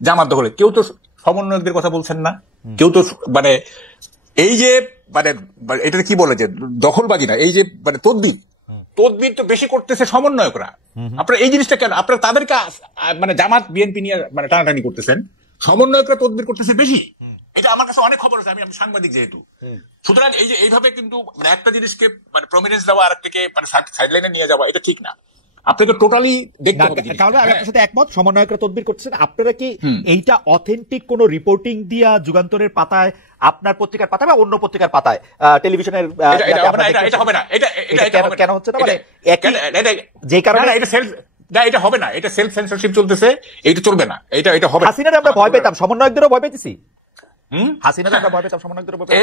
জামাত দখলে, কেউ তো সমন্বয়কদের কথা বলছেন না, কেউ তো মানে এই যে মানে এটা কি বলে যে দখলবাজি না, এই যে মানে তদবির তো বেশি করতেছে সমন্বয়করা। আপনারা এই জিনিসটা কেন, আপনারা তাদেরকে মানে জামাত বিএনপি নিয়ে মানে টানাটানি করতেছেন, সমন্বয়করা তদবির করতেছে বেশি। এটা আমার কাছে অনেক খবর আছে, আমি সাংবাদিক যেহেতু। সুতরাং এই যে এইভাবে কিন্তু মানে একটা জিনিসকে মানে প্রমিনেন্স দেওয়া আর একটাকে মানে সাইডলাইনে নিয়ে যাওয়া, এটা ঠিক না। আপনাকে টোটালি দেখতে হবে। কারণ আমি আপনার সাথে একমত, সমন্বয়করা তদবির করতেছেন। আপনারা কি এইটা অথেন্টিক কোন রিপোর্টিং দিয়া যুগান্তরের পাতায়, আপনার পত্রিকার পাতায় বা অন্য পত্রিকার পাতায়, টেলিভিশনের এটা হবে না, এটা কেন হচ্ছে না? মানে যে কারণে এটা হবে না, এটা সেলফ সেন্সরশিপ চলতেছে, এটা চলবে না, এটা হবে। হাসিনার আমরা ভয় পেতাম, সমন্বয়কদেরও ভয় পেতেছি। হাসিনার আমরা ভয় পেতাম, সমন্বয়কদেরও ভয় পেতাম।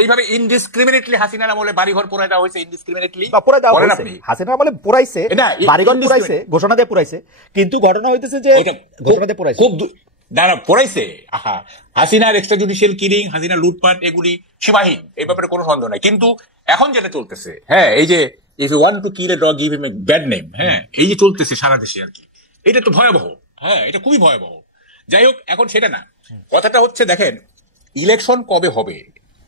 এইভাবে ইনডিসক্রিমিনেটলি হাসিনার আমলে বাড়িঘর পোড়ায় দেওয়া হয়েছে, ইনডিসক্রিমিনেটলি পোড়ায় দেওয়া হয়েছে। হাসিনার আমলে পোড়াইছে, বাড়িঘর পোড়াইছে, ঘোষণা দিয়ে পোড়াইছে। কিন্তু ঘটনা হইতেছে যে ঘোষণা দিয়ে পোড়াইছে, খুব দাঁড়া পোড়াইছে। হাসিনার এক্সট্রা জুডিশিয়াল কিলিং, হাসিনার লুটপাট, এগুলি সীমাহীন, এই ব্যাপারে কোনো সন্দেহ নাই। কিন্তু এখন যেটা চলতেছে, হ্যাঁ, এই যে if you want to kill a dog give him a bad name, হ্যাঁ, এই যে চলতেছে সারা দেশে আর কি, এটা তো ভয়াবহ। হ্যাঁ, এটা খুবই ভয়াবহ। যাই হোক, এখন সেটা না, কথাটা হচ্ছে দেখেন ইলেকশন কবে হবে,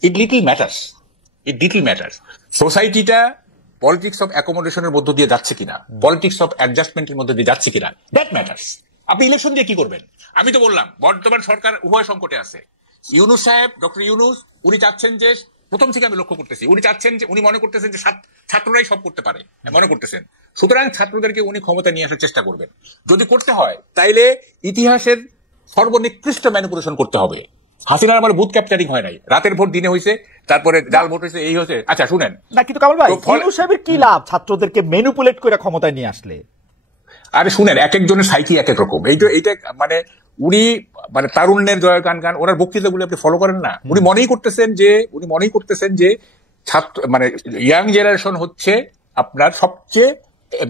ইট লিটল ম্যাটার্স। সোসাইটিটা পলিটিক্স অফ অ্যাকোমোডেশনের মধ্য দিয়ে যাচ্ছে কিনা, পলিটিক্স অফ অ্যাডজাস্টমেন্টের মধ্যে দিয়ে যাচ্ছে কিনা, দ্যাট ম্যাটার্স। আপনি ইলেকশন দিয়ে কি করবেন? আমি তো বললাম বর্তমান সরকার উভয় সংকটে আছে। ইউনূস সাহেব, ডক্টর ইউনূস, উনি চাচ্ছেন যে, প্রথম থেকে আমি লক্ষ্য করতেছি, উনি চাচ্ছেন যে, উনি মনে করতেছেন যে ছাত্ররাই সব করতে পারে, মনে করতেছেন। সুতরাং ছাত্রদেরকে উনি ক্ষমতা নিয়ে আসার চেষ্টা করবেন। যদি করতে হয় তাইলে ইতিহাসের সর্বনিকৃষ্ট ম্যানিপুলেশন করতে হবে। হাসিনার আমার বুথ ক্যাপচারিং হয় নাই, রাতের ভোট দিনে হয়েছে, তারপরে জাল ভোট হয়েছে, এই হয়েছে। আচ্ছা শুনেন না, কিন্তু কামাল ভাই, ইউনূস সাহেবের কি লাভ ছাত্রদেরকে ম্যানিপুলেট করে ক্ষমতায় নিয়ে আসলে? আরে শুনেন, এক একজনের সাইকি এক এক রকম। এইটা মানে উনি মানে তারুণ্যের জয়গান গান, ওনার বক্তৃতাগুলো আপনি ফলো করেন না। উনি মনেই করতেছেন যে ছাত্র মানে ইয়াং জেনারেশন হচ্ছে আপনার সবচেয়ে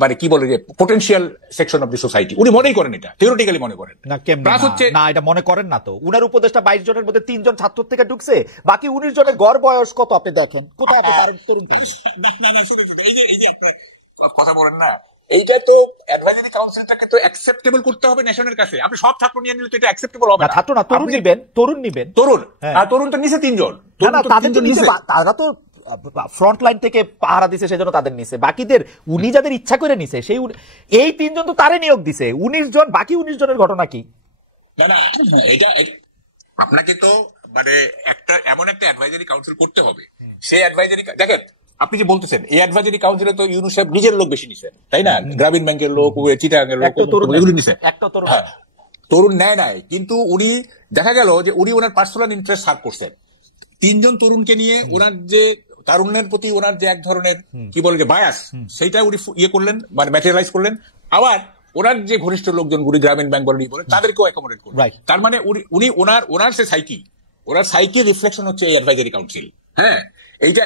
মানে কি বলে যে potential section of the society. উনি মনেই করেন, এটা থিওরিটিক্যালি মনে করেন না। কেমন প্লাস হচ্ছে না, এটা মনে করেন না তো। উনার উপদেষ্টা 22 জনের মধ্যে 3 জন ছাত্র থেকে ঢুকছে, বাকি 19 জনের গড় বয়স কত আপনি দেখেন। কোথায় আপনি তরুণ? না শুনুন, এই যে আপনার কথা বলেন না, এইটা তো অ্যাডভাইজারি কাউন্সিলটাকে তো অ্যাকসেপ্টেবল করতে হবে নেশনের কাছে। আপনি সব ছাত্র নিয়ে নিলে তো এটা অ্যাকসেপ্টেবল হবে না। ছাত্র না, তরুণ নিবেন। তরুণ তো নিচে 3 জন। তাদের তো নিচে, তারা তো ফ্রন্ট লাইন থেকে পাহারা দিছে, সেজন্য তাদের নিচে। বাকিদের উনি যাদের ইচ্ছা করে নিছে, সেই এই 3 জন তো তারে নিয়োগ দিছে। 19 জন, বাকি 19 জনের ঘটনা কি? না এটা আপনাকে তো মানে এমন একটা অ্যাডভাইজারি কাউন্সিল করতে হবে। সেই অ্যাডভাইজারি দেখেন, আপনি যে বলতেছেন এই অ্যাডভাইজারি কাউন্সিলে তো ইউনূস সাহেব নিজের লোক বেশি নিছেন, তাই না? গ্রামীণ ব্যাংকের লোক, চিটাগাংয়ের লোক, এগুলো নিছেন। তরুণ নেয় নাই, কিন্তু উনি দেখা গেল যে উনি ওনার পার্সোনাল ইন্টারেস্ট সার্ভ করছেন। 3 জন তরুণকে নিয়ে ওনার যে তারুণ্যের প্রতি ওনার যে এক ধরনের কি বলে যে বায়াস, সেইটা উনি ইয়ে করলেন, মানে ম্যাটেরিয়ালাইজ করলেন। আবার ওনার যে ঘনিষ্ঠ লোকজন গুলি গ্রামীণ ব্যাংক বলেন তাদেরকেও অ্যাকোমোডেট করলেন। তার মানে উনি ওনার সে সাইকি, ওনার সাইকির রিফ্লেকশন হচ্ছে এই অ্যাডভাইজারি কাউন্সিল। হ্যাঁ,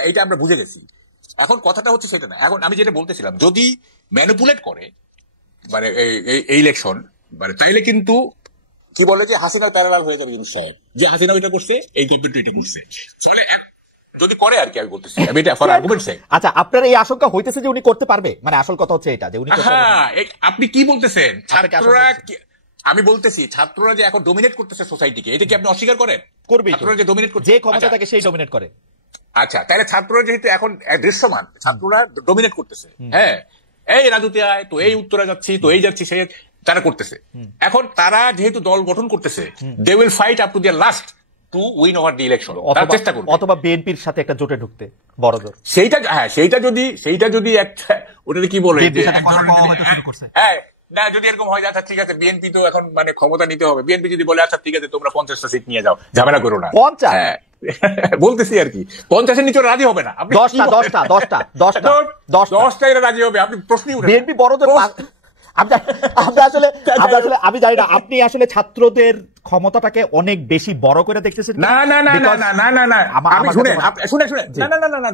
এইটা আমরা বুঝে গেছি। এখন কথাটা হচ্ছে সেটা না। এখন আমি যেটা বলতেছিলাম, যদি ম্যানিপুলেট করে মানে এই ইলেকশন, মানে তাইলে কিন্তু কি বলে যে হাসিনার প্যারালাল হয়ে যাবে ইউনূস সাহেব, যে হাসিনা ওইটা করছে, এই গভর্নমেন্ট এটা করছে। ফলে যদি করে আর কি, আমি বলতেছি, আমি এটা ফর আর্গুমেন্ট চাই। আচ্ছা, আপনার এই আশঙ্কা হইতেছে যে উনি করতে পারবে? মানে আসল কথা হচ্ছে এটা যে উনি আপনি কি বলতেছেন? ছাত্ররা, আমি বলতেছি ছাত্ররা যে এখন ডোমিনেট করতেছে সোসাইটিকে, এটা কি আপনি অস্বীকার করেন? করবে, ছাত্ররা যে ডোমিনেট করছে, যে ক্ষমতা থাকে সেই ডোমিনেট করে। আচ্ছা, তাহলে ছাত্ররা যেহেতু এখন দৃশ্যমান, ছাত্ররা ডোমিনেট করতেছে। হ্যাঁ, এই রাজুতে আয় তো, এই উত্তরা যাচ্ছি তো, এই যাচ্ছি, সে তারা করতেছে। এখন তারা যেহেতু দল গঠন করতেছে, they will fight up to their last to win over the election. তারা চেষ্টা করবে, অথবা বিএনপির সাথে একটা জোটে ঢুকতে বড় জোর। সেইটা যদি একটা ওটা কি বলে, হ্যাঁ না, যদি এরকম হয়, আচ্ছা ঠিক আছে, বিএনপি তো এখন মানে ক্ষমতা নিতে হবে, বিএনপি যদি বলে আচ্ছা ঠিক আছে তোমরা 50টা সিট নিয়ে যাও, ঝামেলা করো না, 50, হ্যাঁ বলতেছি আর কি, 50-এর নিচে রাজি হবে না। আপনি 10টা এরা রাজি হবে, আপনি প্রশ্নই উঠে। বিএনপি বড় জোর। আমি জানি না, আপনি আসলে ছাত্রদের ক্ষমতাটাকে অনেক বেশি বড় করে দেখতেছেন। না,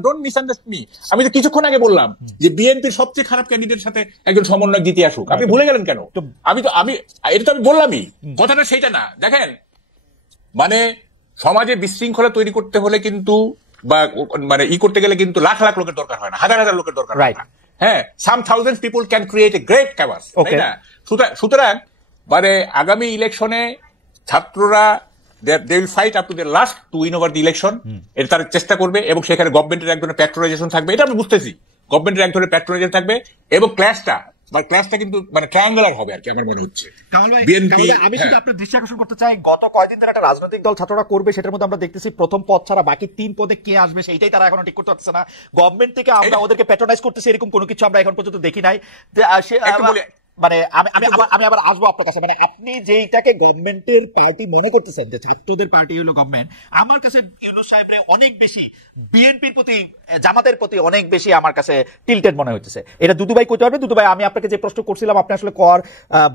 ডোন্ট মিসআন্ডারস্ট্যান্ড মি। আমি তো কিছুক্ষণ আগে বললাম যে বিএনপির সবচেয়ে খারাপ ক্যান্ডিডেটের সাথে একজন সমন্বয়ক জিতে আসুক, আপনি ভুলে গেলেন কেন? আমি এটা তো আমি বললামই, কথাটা সেইটা না। দেখেন, মানে সমাজে বিশৃঙ্খলা তৈরি করতে হলে কিন্তু, বা মানে করতে গেলে কিন্তু লাখ লাখ লোকের দরকার হয় না, হাজার হাজার লোকের দরকার হয় না। হ্যাঁ, some thousands people can create a great chaos, তাই না? সুতরাং মানে আগামী ইলেকশনে ছাত্ররা they will fight up to their last to win over the election, এটা তারা চেষ্টা করবে, এবং সেখানে গভর্নমেন্টের এক ধরনের প্যাট্রোনাইজেশন থাকবে, এটা আমি বুঝতেছি, গভর্নমেন্টের এক ধরনের প্যাট্রোনাইজেশন থাকবে, এবং ক্লাসটা কিন্তু মানে ট্রায়াঙ্গুলার হবে আর কি, আমার মনে হচ্ছে। আমি শুধু আপনার দৃষ্টি আকর্ষণ করতে চাই, গত কয়েকদিন ধরে একটা রাজনৈতিক দল ছাত্ররা করবে, সেটার মধ্যে আমরা দেখতেছি প্রথম পদ ছাড়া বাকি 3 পদে কে আসবে সেইটাই তারা এখনো ঠিক করতে পারছে না। গভর্নমেন্ট থেকে আমরা ওদেরকে প্যাট্রোনাইজ করতেছি এরকম কোনো কিছু আমরা এখন পর্যন্ত দেখি নাই। মানে আমি আবার আসবো আপনার কাছে, মানে আপনি যেইটাকে গভর্নমেন্টের পার্টি মনে করতেছেন যে ছাত্রদের পার্টি হলো গভর্নমেন্ট, আমার কাছে ইউনূস সাহেবরে অনেক বেশি বিএনপির প্রতি, জামাতের প্রতি অনেক বেশি আমার কাছে টিল্টেড মনে হচ্ছে। এটা দুদু ভাই কইতে পারবে। দুদু ভাই, আমি আপনাকে যে প্রশ্ন করছিলাম আপনি আসলে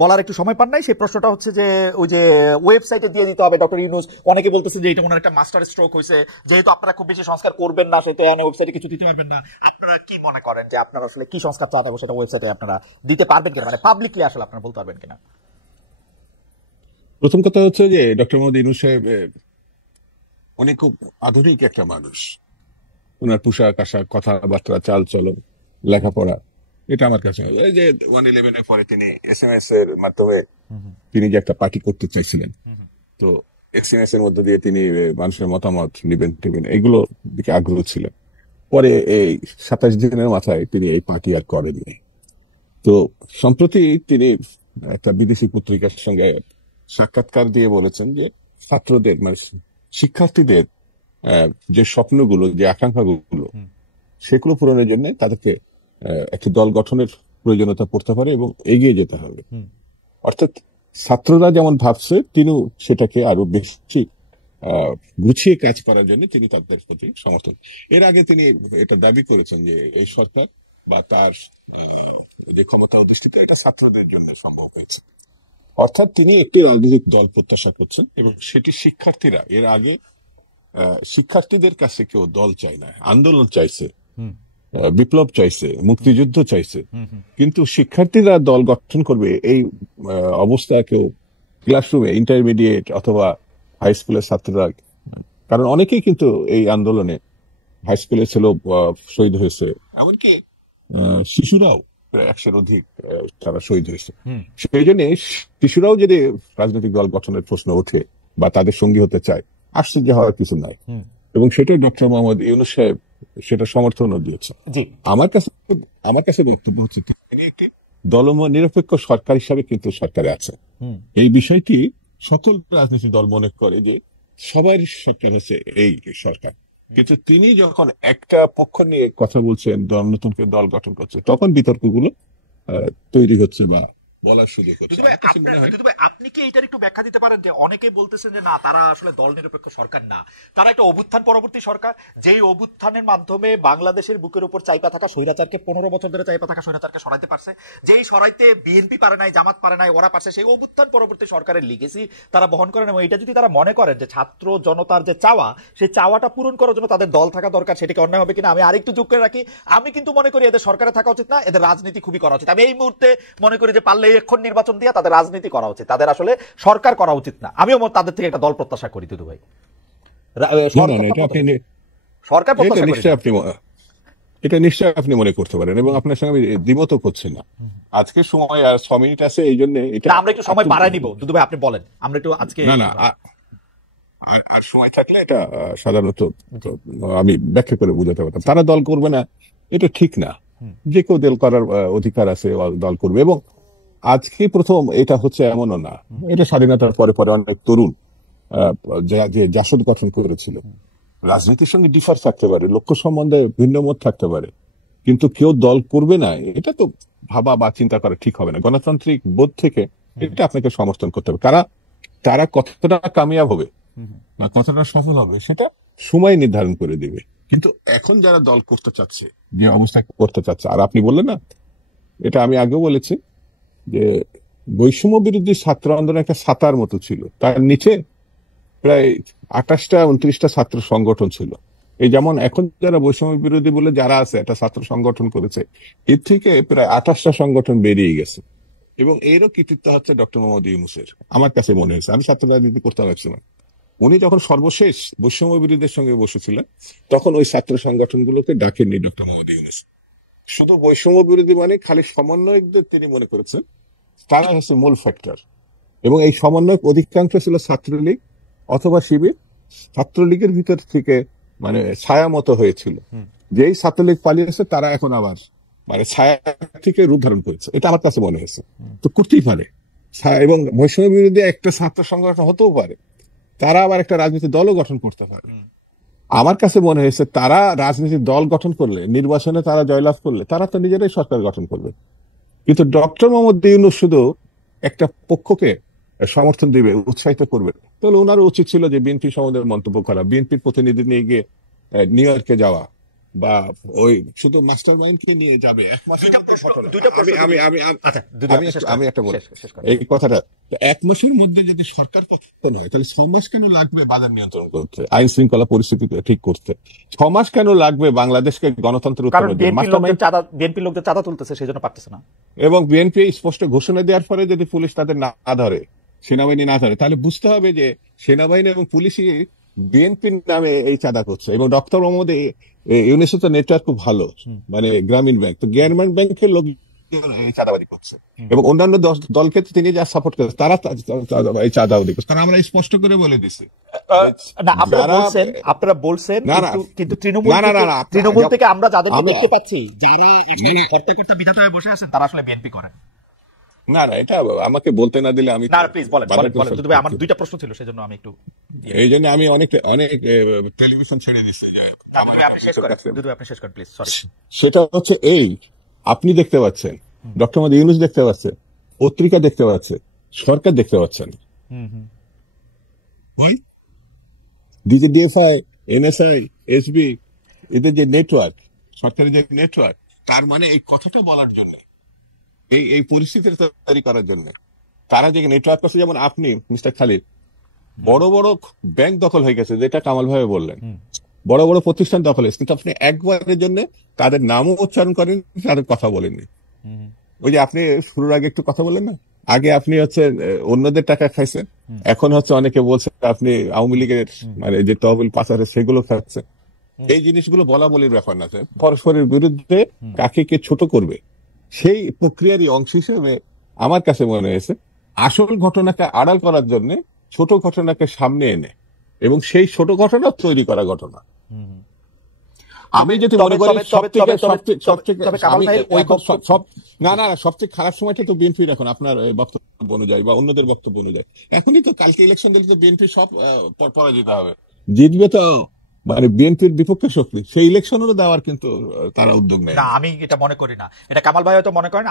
বলার একটু সময় পান নাই, সেই প্রশ্নটা হচ্ছে যে ওই যে ওয়েবসাইটে দিয়ে দিতে হবে ডক্টর ইউনূস, অনেকে বলতেছে যে এটা ওনার একটা মাস্টার স্ট্রোক হয়েছে, যেহেতু আপনারা খুব বেশি সংস্কার করবেন না, সেটা ওয়েবসাইটে কিছু দিতে পারবেন না। আপনারা কি মনে করেন যে আপনারা আসলে কি সংস্কার চাওয়া সেটা ওয়েবসাইটে আপনারা দিতে পারবেন কিনা, মানে পাবলিকলি আসলে আপনারা বলতে পারবেন কিনা? প্রথম কথা হচ্ছে যে ডক্টর মোহাম্মদ ইউনূস সাহেব উনি খুব আধুনিক একটা মানুষ। ওনার পোশাক আশাক, কথাবার্তা, চাল চলন, লেখাপড়া, এটা আমার কাছে এই যে 111 এর পরে তিনি এসএমএস এর মাধ্যমে তিনি যে একটা পার্টি করতে চাইছিলেন, তো এসএমএস এর মধ্যে দিয়ে তিনি মানুষের মতামত নিবেন, এগুলো দিকে আগ্রহ ছিল। পরে এই 27 দিনের মাথায় তিনি এই পার্টি আর করেননি। তো সম্প্রতি তিনি একটা বিদেশি পত্রিকার সঙ্গে সাক্ষাৎকার দিয়ে বলেছেন যে ছাত্রদের মানে শিক্ষার্থীদের যে স্বপ্নগুলো, যে আকাঙ্ক্ষাগুলো, সেগুলো পূরণের জন্য তাদেরকে একটি দল গঠনের প্রয়োজনীয়তা পড়তে পারে এবং এগিয়ে যেতে হবে। অর্থাৎ ছাত্ররা যেমন ভাবছে তিনিও সেটাকে আরো বেশি গুছিয়ে কাজ করার জন্য তিনি তাদের প্রতি সমর্থন। এর আগে তিনি এটা দাবি করেছেন যে এই সরকার বা তার যে ক্ষমতা অধিষ্ঠিত এটা ছাত্রদের জন্য সম্ভব হয়েছে। অর্থাৎ তিনি একটি রাজনৈতিক দল প্রত্যাশা করছেন এবং সেটি শিক্ষার্থীরা এর আগে শিক্ষার্থীদের কাছে কেউ দল চায় না, আন্দোলন চাইছে, বিপ্লব চাইছে, মুক্তিযুদ্ধ চাইছে, কিন্তু শিক্ষার্থীরা দল গঠন করবে এই অবস্থা কেউ ক্লাসরুমে ইন্টারমিডিয়েট অথবা হাই স্কুলের ছাত্ররা, কারণ অনেকেই কিন্তু এই আন্দোলনে হাই স্কুলের ছেলেও শহীদ হয়েছে, এমনকি শিশুরাও প্রায় 100-এর অধিক তারা শহীদ হয়েছে। সেই জন্য শিশুরাও যদি রাজনৈতিক দল গঠনের প্রশ্ন ওঠে বা তাদের সঙ্গী হতে চায়, আশ্চর্য হওয়ার কিছু নাই। এবং সেটাই ডক্টর মোহাম্মদ ইউনূস সাহেব সেটা সমর্থনও দিয়েছে। আমার কাছে বক্তব্য হচ্ছে তিনি একটি নিরপেক্ষ সরকার হিসাবে কিন্তু সরকারে আছে। এই বিষয়টি সকল রাজনৈতিক দল মনে করে যে সবার শক্তি হচ্ছে এই সরকার, কিন্তু তিনি যখন একটা পক্ষ নিয়ে কথা বলছেন, নতুন করে দল গঠন করছে, তখন বিতর্কগুলো তৈরি হচ্ছে বা বলার সুযোগ হচ্ছে। আপনি কি এইটার একটু ব্যাখ্যা দিতে পারেন যে অনেকে বলতেছেন যে না, তারা আসলে দল নিরপেক্ষ সরকার না, তারা একটা অভ্যুত্থান পরবর্তী সরকার, যেই অভ্যুত্থানের মাধ্যমে বাংলাদেশের বুকের উপর চাইপা থাকা স্বৈরাচারকে 15 বছর ধরে চাইপা থাকা স্বৈরাচারকে সরাইতে পারছে, যেই সরাইতে বিএনপি পারে নাই, জামাত পারে নাই, ওরা পারছে, সেই অভ্যুত্থান পরবর্তী সরকারের লিগেসি তারা বহন করেন। এবং এটা যদি তারা মনে করেন যে ছাত্র জনতার যে চাওয়া, সেই চাওয়াটা পূরণ করার জন্য তাদের দল থাকা দরকার, সেটাকে অন্যায় হবে কিনা আমি আরেকটু যোগ করে রাখি। আমি কিন্তু মনে করি এদের সরকারে থাকা উচিত না, এদের রাজনীতি খুবই করা উচিত। আমি এই মুহূর্তে মনে করি যে পারলে এখন নির্বাচন দিয়ে তাদের রাজনীতি করা উচিত, তাদের আসলে সরকার করা উচিত না। আমিও তাদের থেকে একটা দল প্রত্যাশা করি দুদু ভাই, সরকার এটা নিশ্চয় আপনি মনে করতে পারেন এবং আপনার সঙ্গে আমি দ্বিমত করছি না। আজকে সময় আর 6 মিনিট আছে, এই জন্য আমরা একটু সময় বাড়াই নিব। দুদু ভাই আপনি বলেন, আমরা একটু আজকে না আর সময় থাকলে এটা সাধারণত আমি ব্যাখ্যা করে বুঝাতে পারতাম। তারা দল করবে না এটা ঠিক না, যে কেউ দল করার অধিকার আছে, দল করবে। এবং আজকে প্রথম এটা হচ্ছে এমনও না, এটা স্বাধীনতার পরে পরে অনেক তরুণ যে জাসদ গঠন করেছিল, রাজনীতির সঙ্গে ডিফার থাকতে পারে, লক্ষ্য সম্বন্ধে ভিন্ন মত থাকতে পারে, কিন্তু কেউ দল করবে না এটা তো ভাবা বা চিন্তা করা ঠিক হবে না। গণতান্ত্রিক বোধ থেকে এটা আপনাকে সমর্থন করতে হবে। তারা কতটা কামিয়াব হবে না কতটা সফল হবে সেটা সময় নির্ধারণ করে দিবে। কিন্তু এখন যারা দল করতে চাচ্ছে, যে অবস্থা করতে চাচ্ছে, আর আপনি বললেন না, এটা আমি আগেও বলেছি যে বৈষম্য বিরোধী ছাত্র আন্দোলন একটা ছাতার মতো ছিল, তার নিচে প্রায় 28টা 29টা ছাত্র সংগঠন ছিল। এই যেমন এখন যারা বৈষম্য বিরোধী বলে যারা আছে একটা ছাত্র সংগঠন করেছে, এর থেকে প্রায় 28টা সংগঠন বেরিয়ে গেছে। এবং এরও কৃতিত্ব হচ্ছে ডক্টর মোহাম্মদ ইউনূসের, আমার কাছে মনে হয়েছে। আমি ছাত্র রাজনীতি করতাম একসময়, উনি যখন সর্বশেষ বৈষম্য বিরোধীদের সঙ্গে বসেছিলেন তখন ওই ছাত্র সংগঠনগুলোকে ডাকেননি ডক্টর মোহাম্মদ ইউনূস। শুধু বৈষম্য বিরোধী মানে খালি সমন্বয়কদের তিনি মনে করেছেন তারা হচ্ছে মূল ফ্যাক্টর। এবং এই সমন্বয়ক অধিকাংশ ছিল ছাত্রলীগ অথবা শিবির। ছাত্রলীগের ভিতর থেকে মানে ছায়া মতো হয়েছিল, যেই ছাত্রলীগ পালিয়েছে তারা এখন আবার মানে ছায়া থেকে রূপ ধারণ করেছে, এটা আমার কাছে মনে হয়েছে। তো করতেই পারে, এবং বৈষম্য বিরোধী একটা ছাত্র সংগঠন হতেও পারে, তারা আবার একটা রাজনৈতিক দলও গঠন করতে পারে। আমার কাছে মনে হয়েছে তারা রাজনৈতিক দল গঠন করলে, নির্বাচনে তারা জয়লাভ করলে, তারা তো নিজেরাই সরকার গঠন করবে। কিন্তু ডক্টর মোহাম্মদ ইউনূস শুধু একটা পক্ষকে সমর্থন দিবে, উৎসাহিত করবে, তাহলে ওনারও উচিত ছিল যে বিএনপি সম্বন্ধে মন্তব্য করা, বিএনপির প্রতিনিধি নিয়ে গিয়ে নিউ ইয়র্কে যাওয়া, বা ওই শুধু মাস্টার মাইন্ডকে নিয়ে যাবে। আমি একটা বলি এই কথাটা, 1 মাসের মধ্যে যদি সরকার পতন হয় তাহলে 6 মাস কেন লাগবে বাজার নিয়ন্ত্রণ করতে, আইন শৃঙ্খলা পরিস্থিতি ঠিক করতে? 6 মাস কেন লাগবে বাংলাদেশকে গণতন্ত্রের বিএনপি লোকদের চাঁদা তুলতেছে সেই জন্য পারতেছে না। এবং বিএনপি স্পষ্ট ঘোষণা দেওয়ার পরে যদি পুলিশ তাদের না ধরে, সেনাবাহিনী না ধরে, তাহলে বুঝতে হবে যে সেনাবাহিনী এবং পুলিশই বিএনপির নামে এই চাঁদা করছে। এবং ডক্টর মোহাম্মদ ইউনূসের তো নেটওয়ার্ক খুব ভালো, মানে গ্রামীণ ব্যাংক, তো গ্রামীণ ব্যাংকের লোক চাঁদাবাদি করছে এবং অন্যান্য দলকে তিনি যা সাপোর্ট করে তারা এই চাঁদাবাদি করছে, তারা আমরা স্পষ্ট করে বলে দিচ্ছি। আপনারা বলছেন কিন্তু তৃণমূল থেকে আমরা যাদেরকে দেখতে পাচ্ছি যারা কর্তা বিধাতা হয়ে বসে আছেন তারা আসলে বিএনপি করেন না। এটা আমাকে বলতে না দিলে আমি প্লিজ বলেন। আমার 2টা প্রশ্ন ছিল, সেজন্য আমি একটু এই জন্য আমি অনেক টেলিভিশন ছেড়ে দিচ্ছি। সেটা হচ্ছে এই, আপনি দেখতে পাচ্ছেন, ডক্টর মোহাম্মদ ইউনূস দেখতে পাচ্ছে, পত্রিকা দেখতে পাচ্ছে, সরকার দেখতে পাচ্ছেন। ডিজিডিএফআই, এনএসআই, এসবি, এদের যে নেটওয়ার্ক, সরকারি যে নেটওয়ার্ক, তার মানে এই কথাটা বলার জন্য, এই পরিস্থিতি তৈরি করার জন্য তারা যে নেটওয়ার্ক করছে, যেমন আপনি মিস্টার খালিদ, বড় বড় ব্যাংক দখল হয়ে গেছে, যেটা কামাল ভাই বললেন, বড় বড় প্রতিষ্ঠান দখল হয়েছে, কিন্তু আপনি একবারের জন্য তাদের নামও উচ্চারণ করেন, তাদের কথা বলেননি। ওই যে আপনি শুরুর আগে একটু কথা বললেন না, আগে আপনি হচ্ছে অন্যদের টাকা খাইছেন, এখন হচ্ছে অনেকে বলছে আপনি আওয়ামী লীগের মানে যে তহবিল পাচারে সেগুলো খাচ্ছেন। এই জিনিসগুলো বলা বলির ব্যাপার না, পরস্পরের বিরুদ্ধে কাকে কে ছোট করবে সেই প্রক্রিয়ারই অংশ হিসেবে আমার কাছে মনে হয়েছে আসল ঘটনাকে আড়াল করার জন্য ছোট ঘটনাকে সামনে এনে এবং সেই ছোট ঘটনা তৈরি করা ঘটনা। আমি যেটা মনে করি সবচেয়ে খারাপ সময়টা তো বিএনপির এখন, আপনার বক্তব্য অনুযায়ী বা অন্যদের বক্তব্য অনুযায়ী, এখনই তো কালকে ইলেকশন দিলে তো বিএনপি সব পরাজিত হবে, জিতবে তো মানে বিএনপির বিপক্ষে শক্তি, সেই ইলেকশনেরও দেওয়ার কিন্তু তারা উদ্যোগ নেয় না। আমি এটা মনে করি না, এটা কামাল ভাই হয়তো মনে করেন,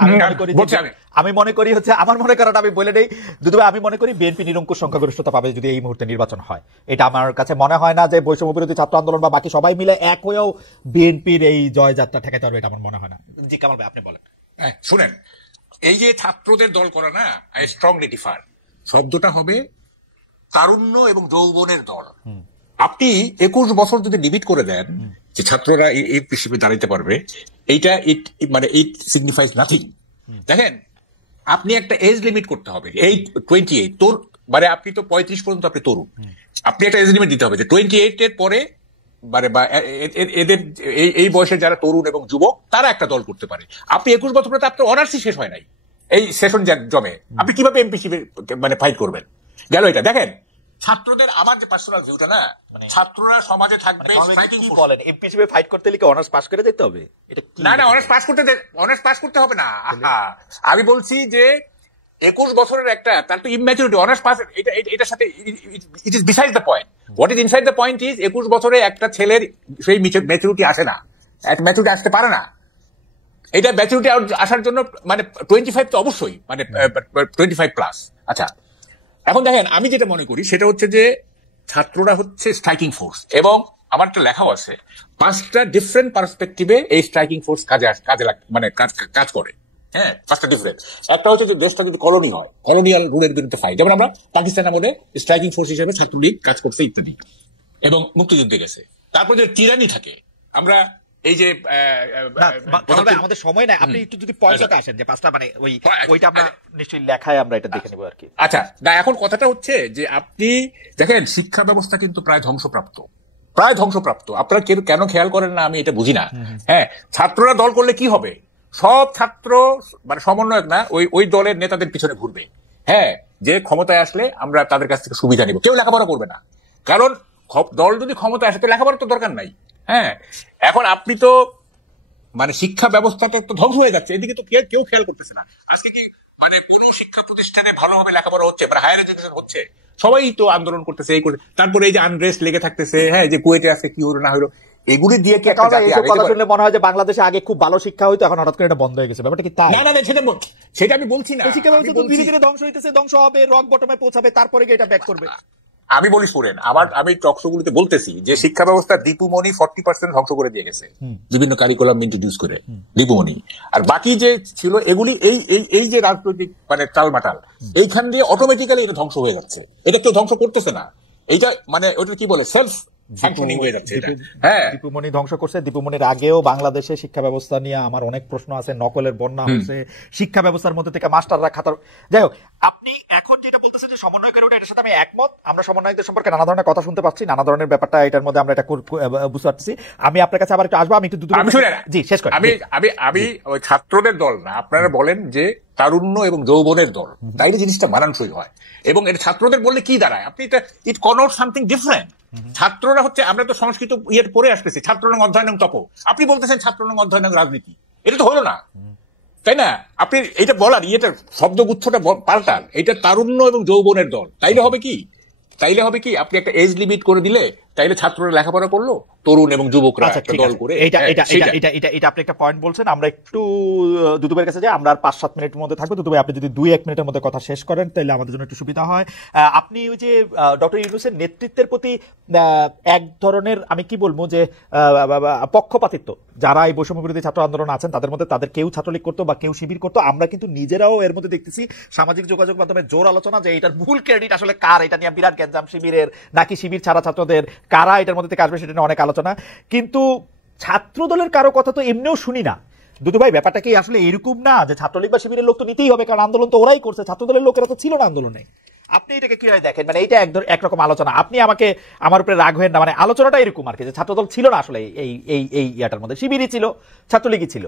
আমি মনে করি হচ্ছে আমার মনে করাটা আমি বলে নেই দুদু ভাই, আমি মনে করি বিএনপি নিরঙ্কুশ সংখ্যাগরিষ্ঠতা পাবে যদি এই মুহূর্তে নির্বাচন হয়। এটা আমার কাছে মনে হয় না যে বৈষম্য বিরোধী ছাত্র আন্দোলন বা বাকি সবাই মিলে এক হয়েও বিএনপির এই জয়যাত্রা ঠেকাতে পারবে, এটা আমার মনে হয় না। জি কামাল ভাই আপনি বলেন। শুনেন, এই যে ছাত্রদের দল করা না, আই স্ট্রংলি ডিফার, শব্দটা হবে তারুণ্য এবং যৌবনের দল। আপনি 21 বছর যদি লিমিট করে দেন যে ছাত্ররা এই হিসেবে দাঁড়াইতে পারবে, এইটা মানে ইট সিগনিফাইজ নাথিং। দেখেন, আপনি একটা এজ লিমিট করতে হবে, এই 28 তোর মানে আপনি তো 35 পর্যন্ত আপনি তরুণ, আপনি একটা এজ লিমিট দিতে হবে যে 28 এর পরে মানে বা এদের এই বয়সে যারা তরুণ এবং যুবক তারা একটা দল করতে পারে। আপনি 21 বছর পরে আপনার অনার্সই শেষ হয় নাই, এই সেশন জমে আপনি কিভাবে এমপি মানে ফাইট করবেন? গেল এটা। দেখেন, ছাত্রদের আমার যে পার্সোনাল ভিউটা না, ছাত্ররা সমাজে থাকবে, বলেন এমপি হিসেবে ফাইট করতে হলে কি অনার্স পাস করে যেতে হবে? না না, অনার্স পাস করতে হবে না। আমি বলছি যে 21 বছরের একটা, তার তো ইম্যাচুরিটি, অনার্স পাস এটার সাথে it is beside the point. What is inside the point is 21 বছরে একটা ছেলের সেই ম্যাচুরিটি আসে না, ম্যাচুরিটি আসতে পারে না। এটা ম্যাচুরিটি আসার জন্য মানে 25 তো অবশ্যই, মানে 25 প্লাস। আচ্ছা, এখন দেখেন, আমি যেটা মনে করি সেটা হচ্ছে যে ছাত্ররা হচ্ছে স্ট্রাইকিং ফোর্স, এবং আমার একটা লেখাও আছে 5টা ডিফারেন্ট পার্সপেক্টিভে এই স্ট্রাইকিং ফোর্স মানে কাজ করে। হ্যাঁ, 5টা ডিফারেন্ট। একটা হচ্ছে যে দেশটা যদি কলোনি হয়, কলোনিয়াল রুলের বিরুদ্ধে ফাইট, যেমন আমরা পাকিস্তান আমলে স্ট্রাইকিং ফোর্স হিসেবে ছাত্রলীগ কাজ করছে ইত্যাদি, এবং মুক্তিযুদ্ধে গেছে। তারপর যদি টিরানি থাকে, আমরা এই যে আমাদের সময় নাই, আপনি একটু যদি পয়েন্টটাতে আসেন যে 5টা মানে ওইটা আমরা নিশ্চয়ই লেখায় আমরা এটা দেখে নেব আর কি। আচ্ছা, না এখন কথাটা হচ্ছে যে আপনি দেখেন শিক্ষা ব্যবস্থা কিন্তু প্রায় ধ্বংসপ্রাপ্ত। আপনারা কেন খেয়াল করেন না আমি এটা বুঝি না। হ্যাঁ, ছাত্ররা দল করলে কি হবে? সব ছাত্র মানে সমন্বয়ক না, ওই দলের নেতাদের পিছনে ঘুরবে। হ্যাঁ, যে ক্ষমতায় আসলে আমরা তাদের কাছ থেকে সুবিধা নিব, কেউ লেখাপড়া করবে না, কারণ দল যদি ক্ষমতায় আসে তো লেখাপড়ার তো দরকার নাই। হ্যাঁ, এখন আপনি তো মানে শিক্ষা ব্যবস্থাটা তো ধ্বংস হয়ে যাচ্ছে, এদিকে তো কেউ খেয়াল করতেছে না। আজকে কি মানে কোন শিক্ষা প্রতিষ্ঠানে ভালোভাবে লেখাপড়া হচ্ছে, মানে হায়ার এডুকেশন হচ্ছে? সবাই তো আন্দোলন করতেছে, এই করে। তারপরে এই যে আনরেস্ট লেগে থাকতেছে, হ্যাঁ, যে কুয়েটে আছে কি হলো না হলো, এগুলি দিয়ে কি একটা জাতি আগে কথা শুনলে মনে হয় যে বাংলাদেশে আগে খুব ভালো শিক্ষা হইতো, এখন হঠাৎ করে এটা বন্ধ হয়ে গেছে, ব্যাপারটা কি তাই? না না, সেটা আমি বলছি না। শিক্ষা ব্যবস্থা তো ধীরে ধীরে ধ্বংস হইতেছে, ধ্বংস হবে, রক বটমে পৌঁছাবে, তারপরে এটা ব্যাক করবে। আমি বলি শুনেন, আমি টকশোগুলিতে বলতেছি যে শিক্ষা ব্যবস্থা দীপুমণি 40% ধ্বংস করে দিয়ে গেছে বিভিন্ন কারিকুলাম ইন্ট্রোডিউস করে, দীপুমণি। আর বাকি যে ছিল এগুলি এই যে রাজনৈতিক মানে টালমাটাল, এইখান দিয়ে অটোমেটিক্যালি এটা ধ্বংস হয়ে যাচ্ছে। এটা কেউ ধ্বংস করতেছে না, এইটা মানে ওটা কি বলে সেলফ ফাংশনিং হয়ে যাচ্ছে। হ্যাঁ, দীপুমণি ধ্বংস করছে। দীপুমণির আগেও বাংলাদেশে শিক্ষা ব্যবস্থা নিয়ে আমার অনেক প্রশ্ন আছে, নকলের বন্যা হচ্ছে, শিক্ষা ব্যবস্থার মধ্যে থেকে মাস্টাররা খাতার। যাই হোক, আপনি এখন যেটা বলতেছেন যে সমন্বয়কের ওটা, এটার সাথে আমি একমত। আমরা সমন্বয়কদের সম্পর্কে নানা ধরনের কথা শুনতে পাচ্ছি, নানা ধরনের ব্যাপারটা এটার মধ্যে আমরা এটা বুঝতে পারছি। আমি আপনার কাছে আবার একটু আসবো, আমি একটু জি শেষ করি। আমি ওই ছাত্রদের দল না, আপনারা বলেন যে তারুণ্য এবং যৌবনের দল, তাইলে জিনিসটা মানানসই হয়। এবং এটা ছাত্রদের বললে কি দাঁড়ায়, আপনি ইট কনোট সামথিং ডিফারেন্ট। ছাত্ররা হচ্ছে, আমরা তো সংস্কৃত ইয়ের পরে আসতেছি, ছাত্রনং অধ্যয়নং তপ, আপনি বলতেছেন ছাত্রনং অধ্যয়নং রাজনীতি, এটা তো হলো না, তাই না? আপনি এটা বলার ইয়েটা শব্দগুচ্ছটা পাল্টান, এটা তারুণ্য এবং যৌবনের দল। তাইলে হবে কি আপনি একটা এজ লিমিট করে দিলে তাইলে ছাত্ররা লেখাপড়া করলো, তরুণ এবং যুবকরা আচ্ছা একটা ঠিক দল আছে, করে। এটা হ্যাঁ, এটা সেটা। এটা এটা এটা এটা আপনি একটা পয়েন্ট বলছেন। আমরা একটু দুদুবের কাছে যাই, আমরা আর 5-7 মিনিটের মধ্যে থাকবো। দুদুভাই আপনি যদি 2-1 মিনিটের মধ্যে কথা শেষ করেন তাহলে আমাদের জন্য একটু সুবিধা হয়। আপনি ওই যে ডক্টর ইউনূসের নেতৃত্বের প্রতি এক ধরনের আমি কি বলবো যে পক্ষপাতিত্ব, যারা এই বৈষম্য বিরোধী ছাত্র আন্দোলন আছেন তাদের মধ্যে তাদের কেউ ছাত্রলীগ করতো বা কেউ শিবির করতো, আমরা কিন্তু নিজেরাও এর মধ্যে দেখতেছি সামাজিক যোগাযোগ মাধ্যমে জোর আলোচনা যে এটার মূল ক্রেডিট আসলে কার, এটা নিয়ে বিরাট গ্যাঞ্জাম, শিবিরের নাকি শিবির ছাড়া ছাত্রদের, কারা এটার মধ্যে থেকে আসবে সেটা নিয়ে অনেক আলোচনা। কিন্তু ছাত্র দলের কারো কথা তো এমনিও শুনি না। দুদু ভাই, ব্যাপারটা কি আসলে এরকম না যে ছাত্রলীগ বা শিবিরের লোক তো নিতেই হবে, কারণ আন্দোলন তো ওরাই করছে, ছাত্র দলের লোকেরা তো ছিল না আন্দোলনে? আপনি এটাকে কিভাবে দেখেন? মানে এইটা একরকম আলোচনা, আপনি আমাকে আমার উপরে রাগ হবেন না, মানে আলোচনাটা এরকম আর কি, যে ছাত্রদল ছিল না আসলে এই এই এই ইয়াটার মধ্যে, শিবিরই ছিল, ছাত্রলীগই ছিল।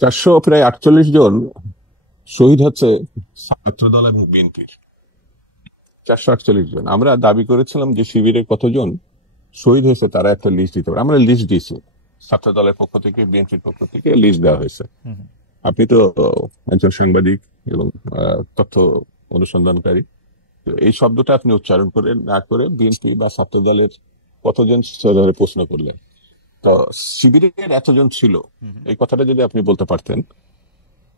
448 জন শহীদ হচ্ছে ছাত্রদল এবং বিএনপির, 448 জন। আমরা দাবি করেছিলাম যে শিবিরের কতজন শহীদ হয়েছে তারা একটা লিস্ট দিতে পারে, আমরা লিস্ট দিয়েছি, ছাত্র দলের পক্ষ থেকে বিএনপির পক্ষ থেকে লিস্ট দেওয়া হয়েছে। আপনি তো একজন সাংবাদিক এবং তথ্য অনুসন্ধানকারী, তো এই শব্দটা আপনি উচ্চারণ করে না করে বিএনপি বা ছাত্র দলের কতজন প্রশ্ন করলেন। তো শিবিরের এতজন ছিল, এই কথাটা যদি আপনি বলতে পারতেন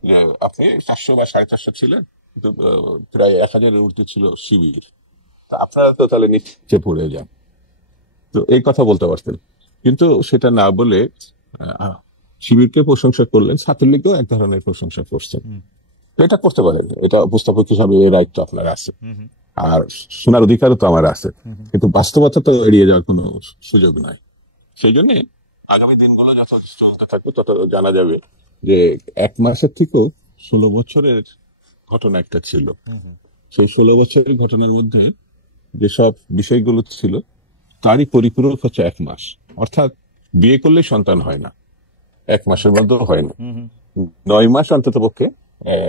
যে আপনি 400 বা 450 ছিলেন, কিন্তু প্রায় 1000-এর ঊর্ধ্বে ছিল শিবির, তা আপনারা তো তাহলে নিচে পড়ে যান, তো এই কথা বলতে পারতেন। কিন্তু সেটা না বলে শিবিরকে প্রশংসা করলেন, ছাত্রলীগকেও এক ধরনের প্রশংসা করছেন। তো এটা করতে পারেন, এটা উপস্থাপক হিসাবে এই রাইট তো আপনার আছে, আর শোনার অধিকারও তো আমার আছে, কিন্তু বাস্তবতা তো এড়িয়ে যাওয়ার কোনো সুযোগ নাই। সেই জন্য আগামী দিনগুলো যত চলতে থাকবে তত জানা যাবে যে 1 মাসের থেকেও 16 বছরের ঘটনা একটা ছিল। সেই 16 বছরের ঘটনার মধ্যে যেসব বিষয়গুলো ছিল তারই পরিপূরক হচ্ছে 1 মাস। অর্থাৎ বিয়ে করলে সন্তান হয় না, 1 মাসের মধ্যেও হয় না, 9 মাস অন্তত পক্ষে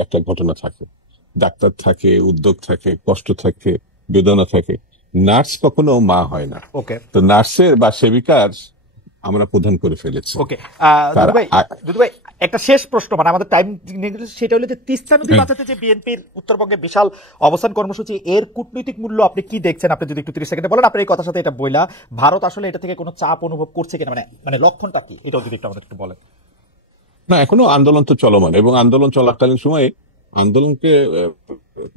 একটা ঘটনা থাকে, ডাক্তার থাকে, উদ্যোগ থাকে, কষ্ট থাকে, বেদনা থাকে। নার্স কখনো মা হয় না, ওকে, তো নার্সের বা সেবিকার আমরা প্রধান করে ফেলেছি। ওকে দুদু ভাই, একটা শেষ প্রশ্ন, মানে আমাদের টাইম, সেটা হলো যে তিস্তা নদী বাঁচাতে যে বিএনপির উত্তরবঙ্গে বিশাল অবস্থান কর্মসূচি, এর কূটনৈতিক মূল্য আপনি কি দেখছেন? আপনি যদি একটু 30 সেকেন্ডে বলেন, আপনার এই কথার সাথে এটা বইলা ভারত আসলে এটা থেকে কোনো চাপ অনুভব করছে কিনা, মানে লক্ষণটা কি, এটাও যদি একটু আমাদের একটু বলেন। না, এখনো আন্দোলন তো চলমান, এবং আন্দোলন চলাকালীন সময়ে আন্দোলনকে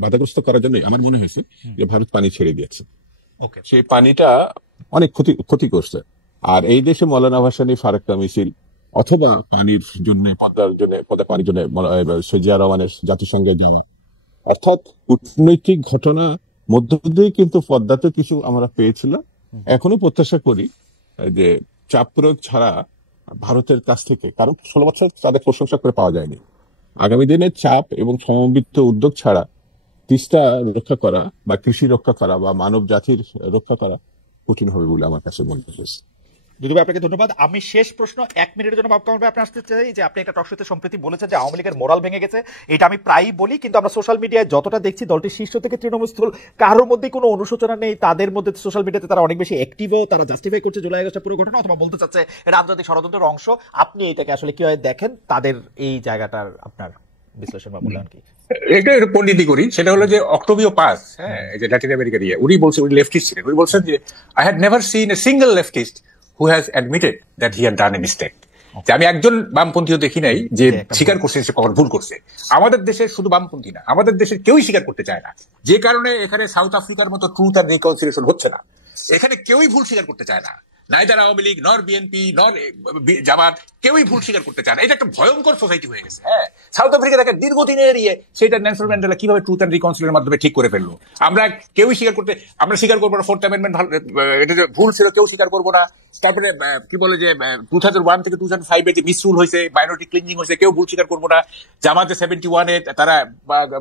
বাধাগ্রস্ত করার জন্য আমার মনে হয়েছে যে ভারত পানি ছেড়ে দিয়েছে, সেই পানিটা অনেক ক্ষতি করছে। আর এই দেশে মৌলানা ভাসানী, ফারাক্কা মিছিল, অথবা পানির জন্য পদ্মা পানির জন্য জিয়া রহমানের জাতিসংঘে গিয়ে, অর্থাৎ কূটনৈতিক ঘটনা মধ্য দিয়ে কিন্তু পদ্মাতে কিছু আমরা পেয়েছিলাম। এখনো প্রত্যাশা করি যে চাপ প্রয়োগ ছাড়া ভারতের কাছ থেকে, কারণ 16 বছর তাদের প্রশংসা করে পাওয়া যায়নি, আগামী দিনে চাপ এবং সমন্বিত উদ্যোগ ছাড়া তিস্তা রক্ষা করা বা কৃষি রক্ষা করা বা মানব জাতির রক্ষা করা কঠিন হবে বলে আমার কাছে মনে হয়েছে। দুদু ভাই, আপনাকে ধন্যবাদ। আমি শেষ প্রশ্ন 1 মিনিটের জন্য বাবু কামাল ভাই আপনি আসতে চাই, যে আপনি একটা টকশোতে সম্প্রতি বলেছেন যে আওয়ামী লীগের মোরাল ভেঙে গেছে। এটা আমি প্রায়ই বলি, কিন্তু আমরা সোশ্যাল মিডিয়ায় যতটা দেখছি দলটির শীর্ষ থেকে তৃণমূল স্থল কারোর মধ্যে কোনো অনুশোচনা নেই, তাদের মধ্যে সোশ্যাল মিডিয়াতে তারা অনেক বেশি অ্যাক্টিভও, তারা জাস্টিফাই করছে জুলাই আগস্টের পুরো ঘটনা, অথবা বলতে চাচ্ছে এটা আন্তর্জাতিক ষড়যন্ত্রের অংশ। আপনি এটাকে আসলে কিভাবে দেখেন, তাদের এই জায়গাটার আপনার বিশ্লেষণ বা মূল্যায়ন কি? এটা পণ্ডিতি করি, সেটা হলো যে অক্টোবিও পাস, হ্যাঁ, এই যে ল্যাটিন আমেরিকা দিয়ে, উনি বলছেন, উনি লেফটিস্ট ছিলেন, উনি বলছেন যে I had never seen a single leftist who has admitted that he had done a mistake. যে আমি একজন বামপন্থীও দেখি নাই যে স্বীকার করছে সে কখন ভুল করছে। আমাদের দেশের শুধু বামপন্থী না, আমাদের দেশের কেউই স্বীকার করতে চায় না, যে কারণে এখানে সাউথ আফ্রিকার মতো ট্রুথ অ্যান্ড রিকনসিলিয়েশন হচ্ছে না। এখানে কেউই ভুল স্বীকার করতে চায় না, নাইদার আওয়ামী লীগ, নর বিএনপি, নর জামাত, কেউই ভুল স্বীকার করতে চায় না। এটা একটা ভয়ঙ্কর সোসাইটি হয়ে গেছে। হ্যাঁ, সাউথ আফ্রিকা দেখে দীর্ঘদিনের সেটা নেলসন ম্যান্ডেলা কিভাবে ট্রুথ অ্যান্ড রিকনসিলিয়েশনের মাধ্যমে ঠিক করে ফেললো। আমরা কেউই আমরা স্বীকার করবো না 4th অ্যামেন্ডমেন্ট এটা যে ভুল ছিল, কেউ স্বীকার করবো না। তারপরে কি বলে যে 2001 থেকে 2005 যে মিসরুল হয়েছে, মাইনরিটি ক্লিনজিং হয়েছে, কেউ ভুল স্বীকার করবো না। জামাতে 71 তারা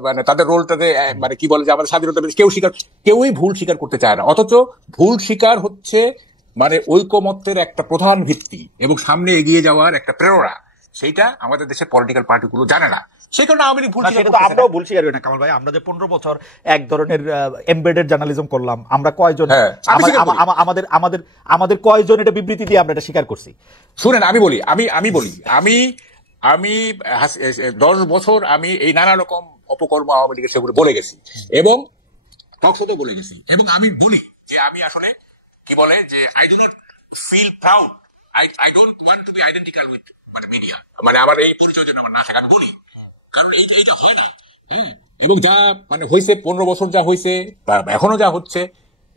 মানে তাদের রোলটাতে মানে কি বলে যে আমাদের স্বাধীনতা, কেউই ভুল স্বীকার করতে চায় না। অথচ ভুল স্বীকার হচ্ছে মানে ঐকমত্যের একটা প্রধান ভিত্তি এবং সামনে এগিয়ে যাওয়ার একটা প্রেরণা। সেইটা আমাদের দেশের পলিটিক্যাল পার্টিগুলো জানে না, সেই কারণে আওয়ামী লীগ ভুল স্বীকার করতে চায় না। আমরাও ভুল স্বীকার করি না কামাল ভাই, আমরা যে 15 বছর এক ধরনের এমবেডেড জার্নালিজম করলাম, আমরা কয়জন, আমাদের কয়জন এটা বিবৃতি দিয়ে আমরা এটা স্বীকার করছি? শুনেন, আমি বলি, আমি 10 বছর আমি এই নানা রকম অপকর্ম আওয়ামী লীগের সেগুলো বলে গেছি, এবং টকশোতে বলে গেছি, এবং আমি বলি যে আমি আসলে কি বলে যে I do not feel proud, I don't want to be identical with media, মানে আমার এই পরিচয় যেন আমার না থাকে, আমি বলি, কারণ এইটা হয় না। এবং যা মানে হয়েছে 15 বছর যা হয়েছে বা এখনো যা হচ্ছে,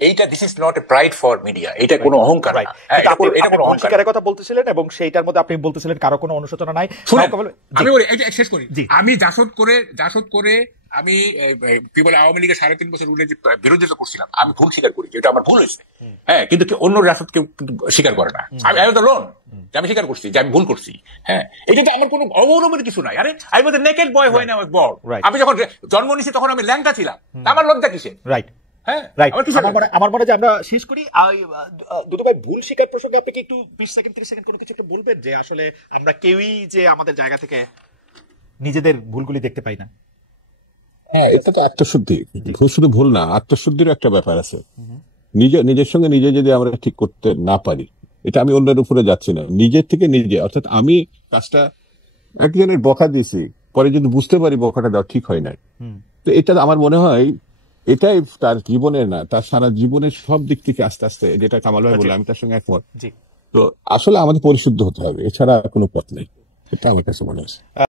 এইটা this is not a pride for media, এটা কোনো অহংকার না। এটা কোনো অহংকারের কথা বলতেছিলেন, এবং সেইটার মধ্যে আপনি বলতেছিলেন কারো কোনো অনুশোচনা নাই। আমি বলি এই যে শেষ করি, আমি জাসদ করে আমি কি বলে আওয়ামী লীগের 3.5 বছর রুলের যে বিরোধিতা করছিলাম, আমি ভুল স্বীকার করি, এটা আমার ভুল হয়েছে। হ্যাঁ, কিন্তু অন্য জাসদ কেউ স্বীকার করে না। আমি লোন আমি স্বীকার করছি যে আমি ভুল করছি। হ্যাঁ, এটা তো আমার কোনো অগৌরবের কিছু নাই। আরে আই ওয়াজ এ নেকেড বয় হয় না, বড় আমি যখন জন্ম নিয়েছি তখন আমি ল্যাংটা ছিলাম, আমার লজ্জা কিসে? রাইট। আমার মনে হয় যে আমরা শেষ করি। দুদু ভাই, ভুল স্বীকার প্রসঙ্গে আপনি কি একটু 20 সেকেন্ড 30 সেকেন্ড কোনো কিছু একটু বলবেন, যে আসলে আমরা কেউই যে আমাদের জায়গা থেকে নিজেদের ভুলগুলি দেখতে পাই না? হ্যাঁ, এটা তো আত্মশুদ্ধি। শুধু ভুল না, আত্মশুদ্ধিরও একটা ব্যাপার আছে। নিজের সঙ্গে নিজে যদি আমরা ঠিক করতে না পারি, এটা আমি অন্যের উপরে যাচ্ছি না, নিজের থেকে নিজে, অর্থাৎ আমি কাজটা একজনের বকা দিয়েছি, পরে যদি বুঝতে পারি বকাটা দেওয়া ঠিক হয় নাই, তো এটা আমার মনে হয় এটাই তার জীবনের না, তার সারা জীবনের সব দিক থেকে আস্তে আস্তে, যেটা কামাল ভাই বলে, আমি তার সঙ্গে একমত। তো আসলে আমাদের পরিশুদ্ধ হতে হবে, এছাড়া কোনো পথ নেই, এটা আমার কাছে মনে হয়।